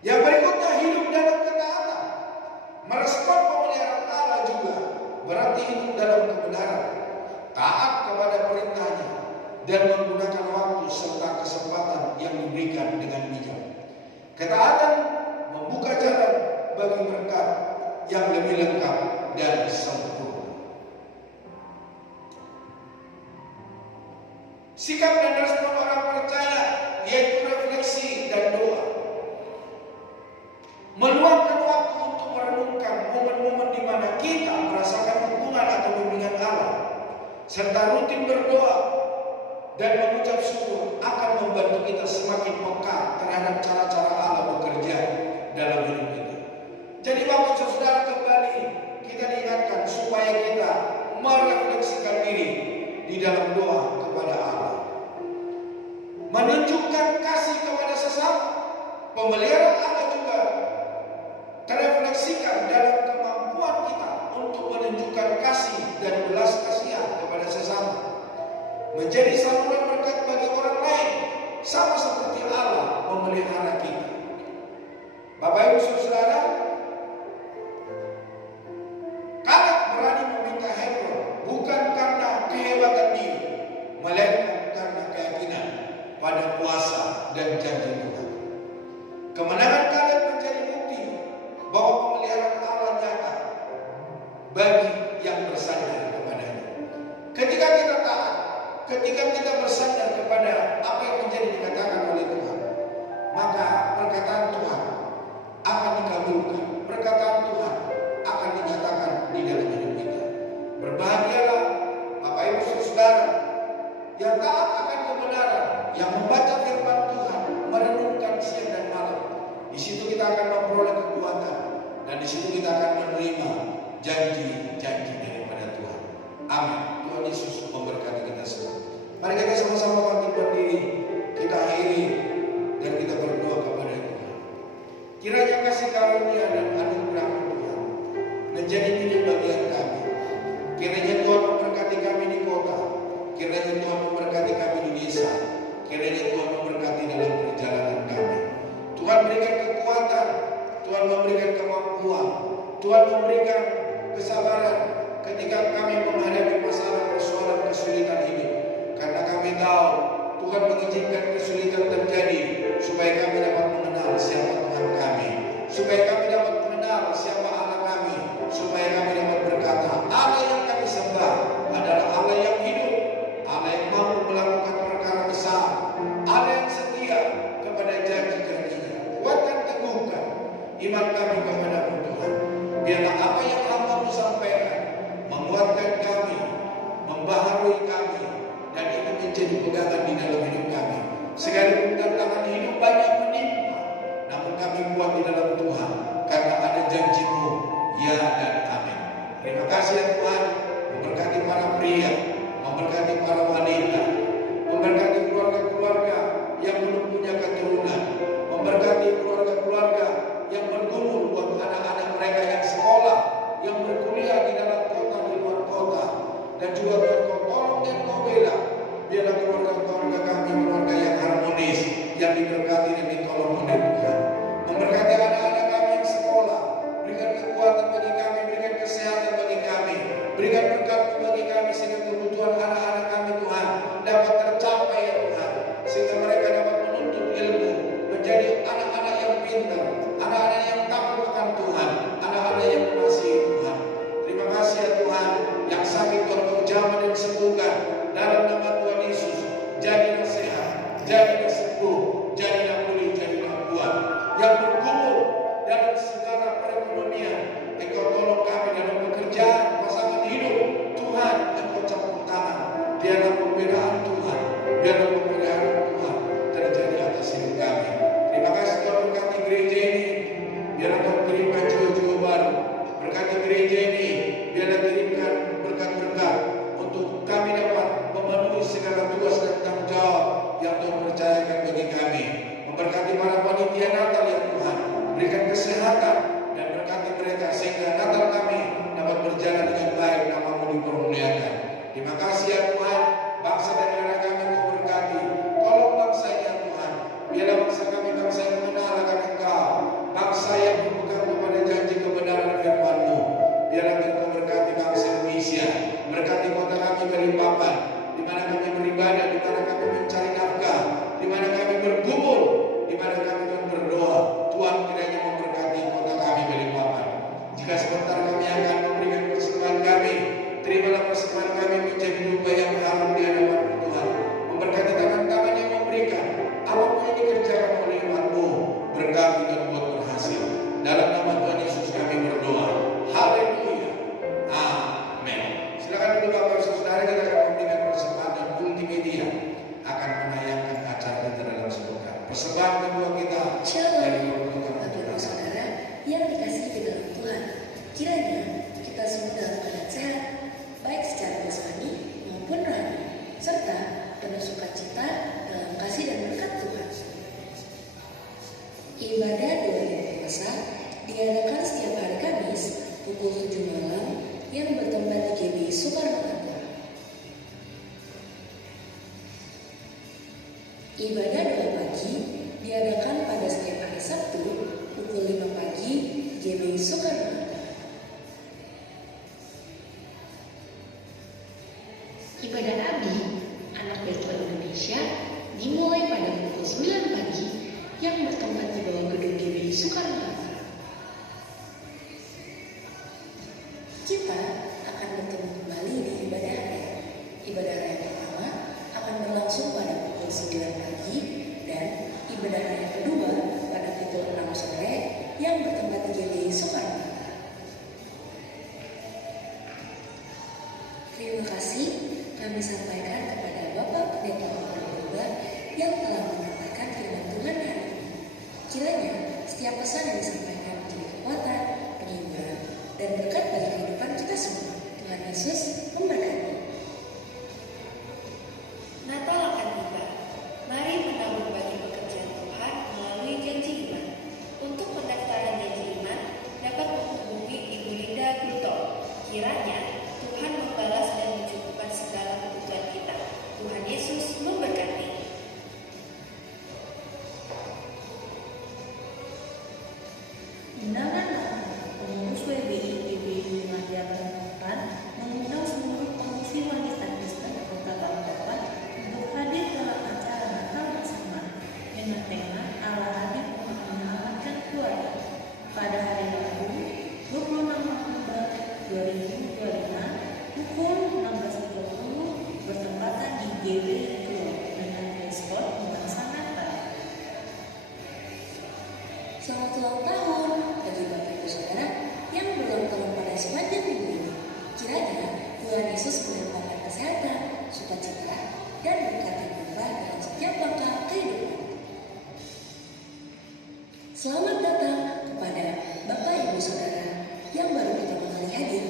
Yang berikutnya, hidup dalam ketaatan. Merespon pemeliharaan Allah juga berarti hidup dalam kebenaran, taat kepada perintahnya, dan menggunakan waktu serta kesempatan yang diberikan dengan bijak. Ketaatan membuka jalan bagi berkat yang lebih lengkap dan sempurna. Sikap dan respon orang percaya yaitu refleksi dan doa. Meluangkan waktu untuk merenungkan momen-momen di mana kita merasakan hubungan atau bimbingan Allah, serta rutin berdoa dan mengucap syukur akan membantu kita semakin peka terhadap cara-cara Allah bekerja dalam hidup kita. Jadi Bapak Saudara, kembali kita diingatkan supaya kita merefleksikan diri di dalam doa kepada Allah, menunjukkan kasih kepada sesama. Pemeliharaan Allah juga terefleksikan dalam kemampuan kita untuk menunjukkan kasih dan belas kasihan kepada sesama, menjadi saluran berkat bagi orang lain, sama seperti Allah memelihara kita. Bapak Ibu Saudara, Kaleb berani meminta Hebron bukan karena kehebatan diri, melainkan karena keyakinan pada kuasa dan janji Tuhan. Kemenangan Kaleb menjadi bukti bahwa pemeliharaan Allah nyata bagi yang bersandar kepadanya. Ketika kita taat, ketika kita bersandar kepada apa yang menjadi dikatakan oleh Tuhan, maka perkataan Tuhan akan dikabulkan, perkataan Tuhan akan dinyatakan di dalam hidup kita. Berbahagialah Bapak Ibu Saudara yang taat akan kebenaran, yang membaca firman Tuhan, merenungkan siang dan malam. Di situ kita akan memperoleh kekuatan, dan di situ kita akan menerima janji-janji daripada Tuhan. Amin. Tuhan Yesus memberkati kita semua. Mari kita sama-sama bangkit berdiri, kita akhiri dan kita berdoa kepada Tuhan. Kiranya kasih karunia dan anugerah Tuhan menjadi milik bagian kami. Kiranya Tuhan memberkati kami di kota, kiranya Tuhan memberkati kami di desa, kiranya Tuhan memberkati dalam perjalanan kami. Tuhan berikan kekuatan, Tuhan memberikan kemampuan, Tuhan memberikan kesabaran ketika kami menghadapi masalah, persoalan, kesulitan hidup. Karena kami tahu Tuhan mengizinkan kesulitan terjadi supaya kami dapat mengenal siapa Tuhan kami, supaya kami dapat mengenal siapa Allah kami, supaya kami dapat berkata, Allah yang kami sembah adalah Allah yang hidup, Allah yang mampu melakukan perkara besar, Allah yang setia kepada janji-janjinya. Kuatkan, teguhkan iman kami kepada Tuhan. Biarlah apa yang hamba-Mu sampaikan menguatkan kami, membaharui kami, dan itu menjadi pegangan di dalam hidup kami. Sekalipun tantangan hidup banyak menimpa, namun kami kuat di dalam Tuhan, karena ada janji-Mu, ya dan amin. Terima kasih ya Tuhan, memberkati para pria, memberkati para wanita, memberkati keluarga-keluarga yang belum punya keturunan, memberkati keluarga-keluarga yang bergumul buat anak-anak mereka yang sekolah, yang berkuliah di dalam kota, di luar kota, dan juga Tuhan Kau tolong dan Kau bela. Biarlah keluarga-keluarga kami keluarga yang harmonis, yang diberkati dan ditolong oleh Tuhan. Memberkati anak-anak kami yang sekolah, berikan kekuatan bagi kami, berikan kesehatan bagi kami, berikan berkat-Mu bagi kami, sehingga kebutuhan anak-anak kami Tuhan dapat tercapai ya Tuhan, sehingga mereka dapat menuntut ilmu, menjadi anak-anak yang pintar, anak-anak yang takut akan Tuhan, anak-anak yang mengasihi Tuhan. Terima kasih ya Tuhan, yang sakit Tuhan Kau jamah dan sembuhkan dalam nama Tuhan Yesus. Jadilah sehat, jadilah sembuh, jadilah pulih, jadilah kuat. Yang bergumul dalam segala perekonomian, Engkau Berkati gereja ini, biarlah kirimkan berkat-berkat untuk kami dapat memenuhi segala tugas dan tanggung jawab yang Tuhan percayakan bagi kami. Memberkati para panitia Natal ya Tuhan, berikan kesehatan dan berkati mereka sehingga Natal kami dapat berjalan dengan baik, nama-Mu dipermuliakan. Terima kasih ya Tuhan, bangsa dan negara kami Kau berkati. Tolong bangsa ini ya Tuhan, biarlah bangsa kami bangsa yang mengenal akan Engkau, bangsa yang berpegang kepada janji kebenaran firman-Mu. Biarlah Engkau berkati bangsa Indonesia, berkati kota kami Balikpapan, di mana kami beribadah, di mana kami mencari nafkah, di mana kami bergumul, di mana kami Tuhan berdoa. Tuhan kiranya memberkati kota kami Balikpapan. Jika sebentar kami akan memberikan persembahan kami, terimalah persembahan kami menjadi dupa yang harum di hadapan Tuhan. Memberkati tangan-tangan yang memberikan, apapun yang dikerjakan oleh umat-Mu, berkati dan buat berhasil. Dalam nama Tuhan Yesus kami berdoa. Haleluya. Amin. Silakan dulu Bapak Ibu Saudara, kita akan memberikan persembahan dan multimedia akan menayangkan acara kita dalam sebentar. Persembahan kedua kita dari perlindungan Bapak Ibu Saudara yang dikasihi di dalam Tuhan, kiranya kita semua dalam keadaan sehat, baik secara jasmani maupun rohani, serta penuh sukacita dalam kasih dan berkat Tuhan. Ibadah doa yang puasa diadakan setiap hari Kamis pukul 7 malam yang bertempat di GBI Soekarno-Hatta. Ibadah doa pagi diadakan pada setiap hari Sabtu pukul 5 pagi di GBI Soekarno-Hatta. Ibadah Abi Anak Betel Indonesia dimulai pada pukul 9 pagi yang bertempat di bawah gedung GBI Soekarno-Hatta. Kita akan bertemu kembali di ibadah raya. Ibadah raya pertama akan berlangsung pada pukul 9 pagi dan ibadah raya kedua pada pukul 6 sore yang bertempat di GBI Soekarno-Hatta. Terima kasih kami sampaikan kepada Bapak Pendeta Purba yang telah menyampaikan firman Tuhan hari ini. Kiranya setiap pesan yang disampaikan menjadi kekuatan, penghiburan, dan berkat bagi kehidupan kita semua. Tuhan Yesus memberkati. Natal akan tiba. Mari menabur bagi pekerjaan Tuhan melalui janji iman. Untuk pendaftaran janji iman dapat menghubungi Ibu Linda Kulto. Kiranya Tuhan membalas dan mencukupkan segala kebutuhan kita. Tuhan Yesus memberkati. Undangan pengurus WBI GBI Muhammadiyah Balikpapan mengundang seluruh komisi wanita Kristen Kota Balikpapan untuk hadir dalam acara Natal bersama dengan tema Allah hadir untuk menyelamatkan keluarga pada hari Rabu 26 Oktober 2025 pukul 16.30 bertempatan di GBI Club dengan respon membahas Natal. Selamat ulang tahun bagi Bapak Ibu Saudara yang berulang tahun pada sepanjang minggu ini. Kiranya Tuhan Yesus melimpahkan kesehatan, sukacita, dan berkat yang berlimpah dalam setiap langkah kehidupan. Selamat datang kepada Bapak Ibu Saudara yang baru pertama kali hadir.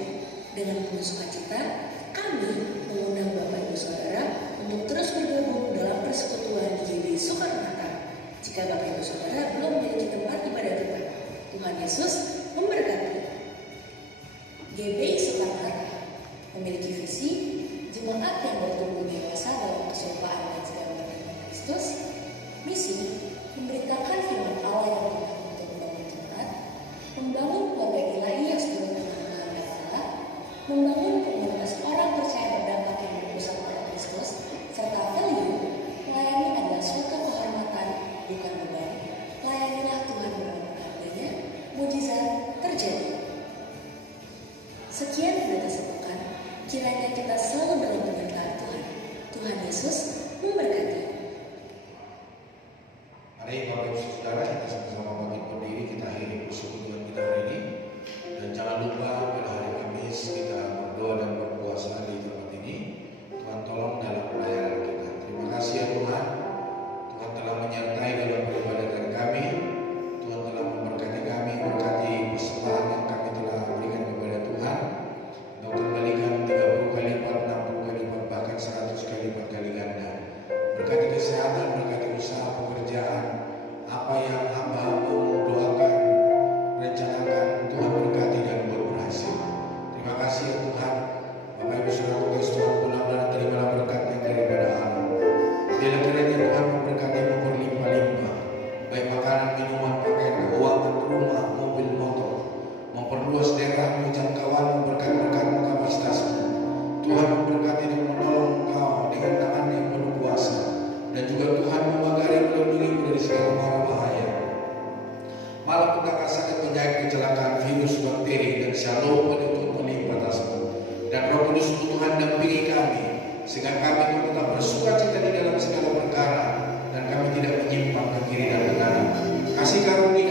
Dengan penuh sukacita, kami mengundang Bapak Ibu Saudara untuk terus bergabung dalam persekutuan di GBI Soekarno-Hatta. Jika Bapak Ibu Saudara belum memiliki tempat ibadah tetap, Tuhan Yesus memberkati. GBI Soekarno-Hatta memiliki visi jemaat yang bertumbuh dewasa dalam kesumpaan dan sedang Kristus. Misi memberitakan firman Allah yang benar untuk membangun jemaat, membangun keluarga ilahi yang sepenuh dengan kehendak Allah, membangun komunitas orang percaya berdampak yang berpusat pada Kristus, serta value melayani adalah suatu kehormatan bukan beban. Layanilah Tuhan berapa adanya, mujizat terjadi. Sekian yang kita sebutkan, kiranya kita selalu dalam penyertaan Tuhan. Tuhan Yesus memberkati. Mari Bapak Ibu Saudara, kita sama-sama bangkit berdiri, kita akhiri persekutuan kita hari ini. Dan jangan lupa pada hari Kamis kita berdoa dan berpuasa di tempat ini. Tuhan tolong dalam pelayanan kita. Terima kasih ya Tuhan. Tuhan telah menyertai dalam peribadatan kami. Tuhan telah memberkati kami, berkati persembahan yang kami telah berikan kepada dan Roh Kudus Tuhan dampingi kami, sehingga kami tetap bersukacita di dalam segala perkara dan kami tidak menyimpang ke kiri dan ke kanan. Kasih karunia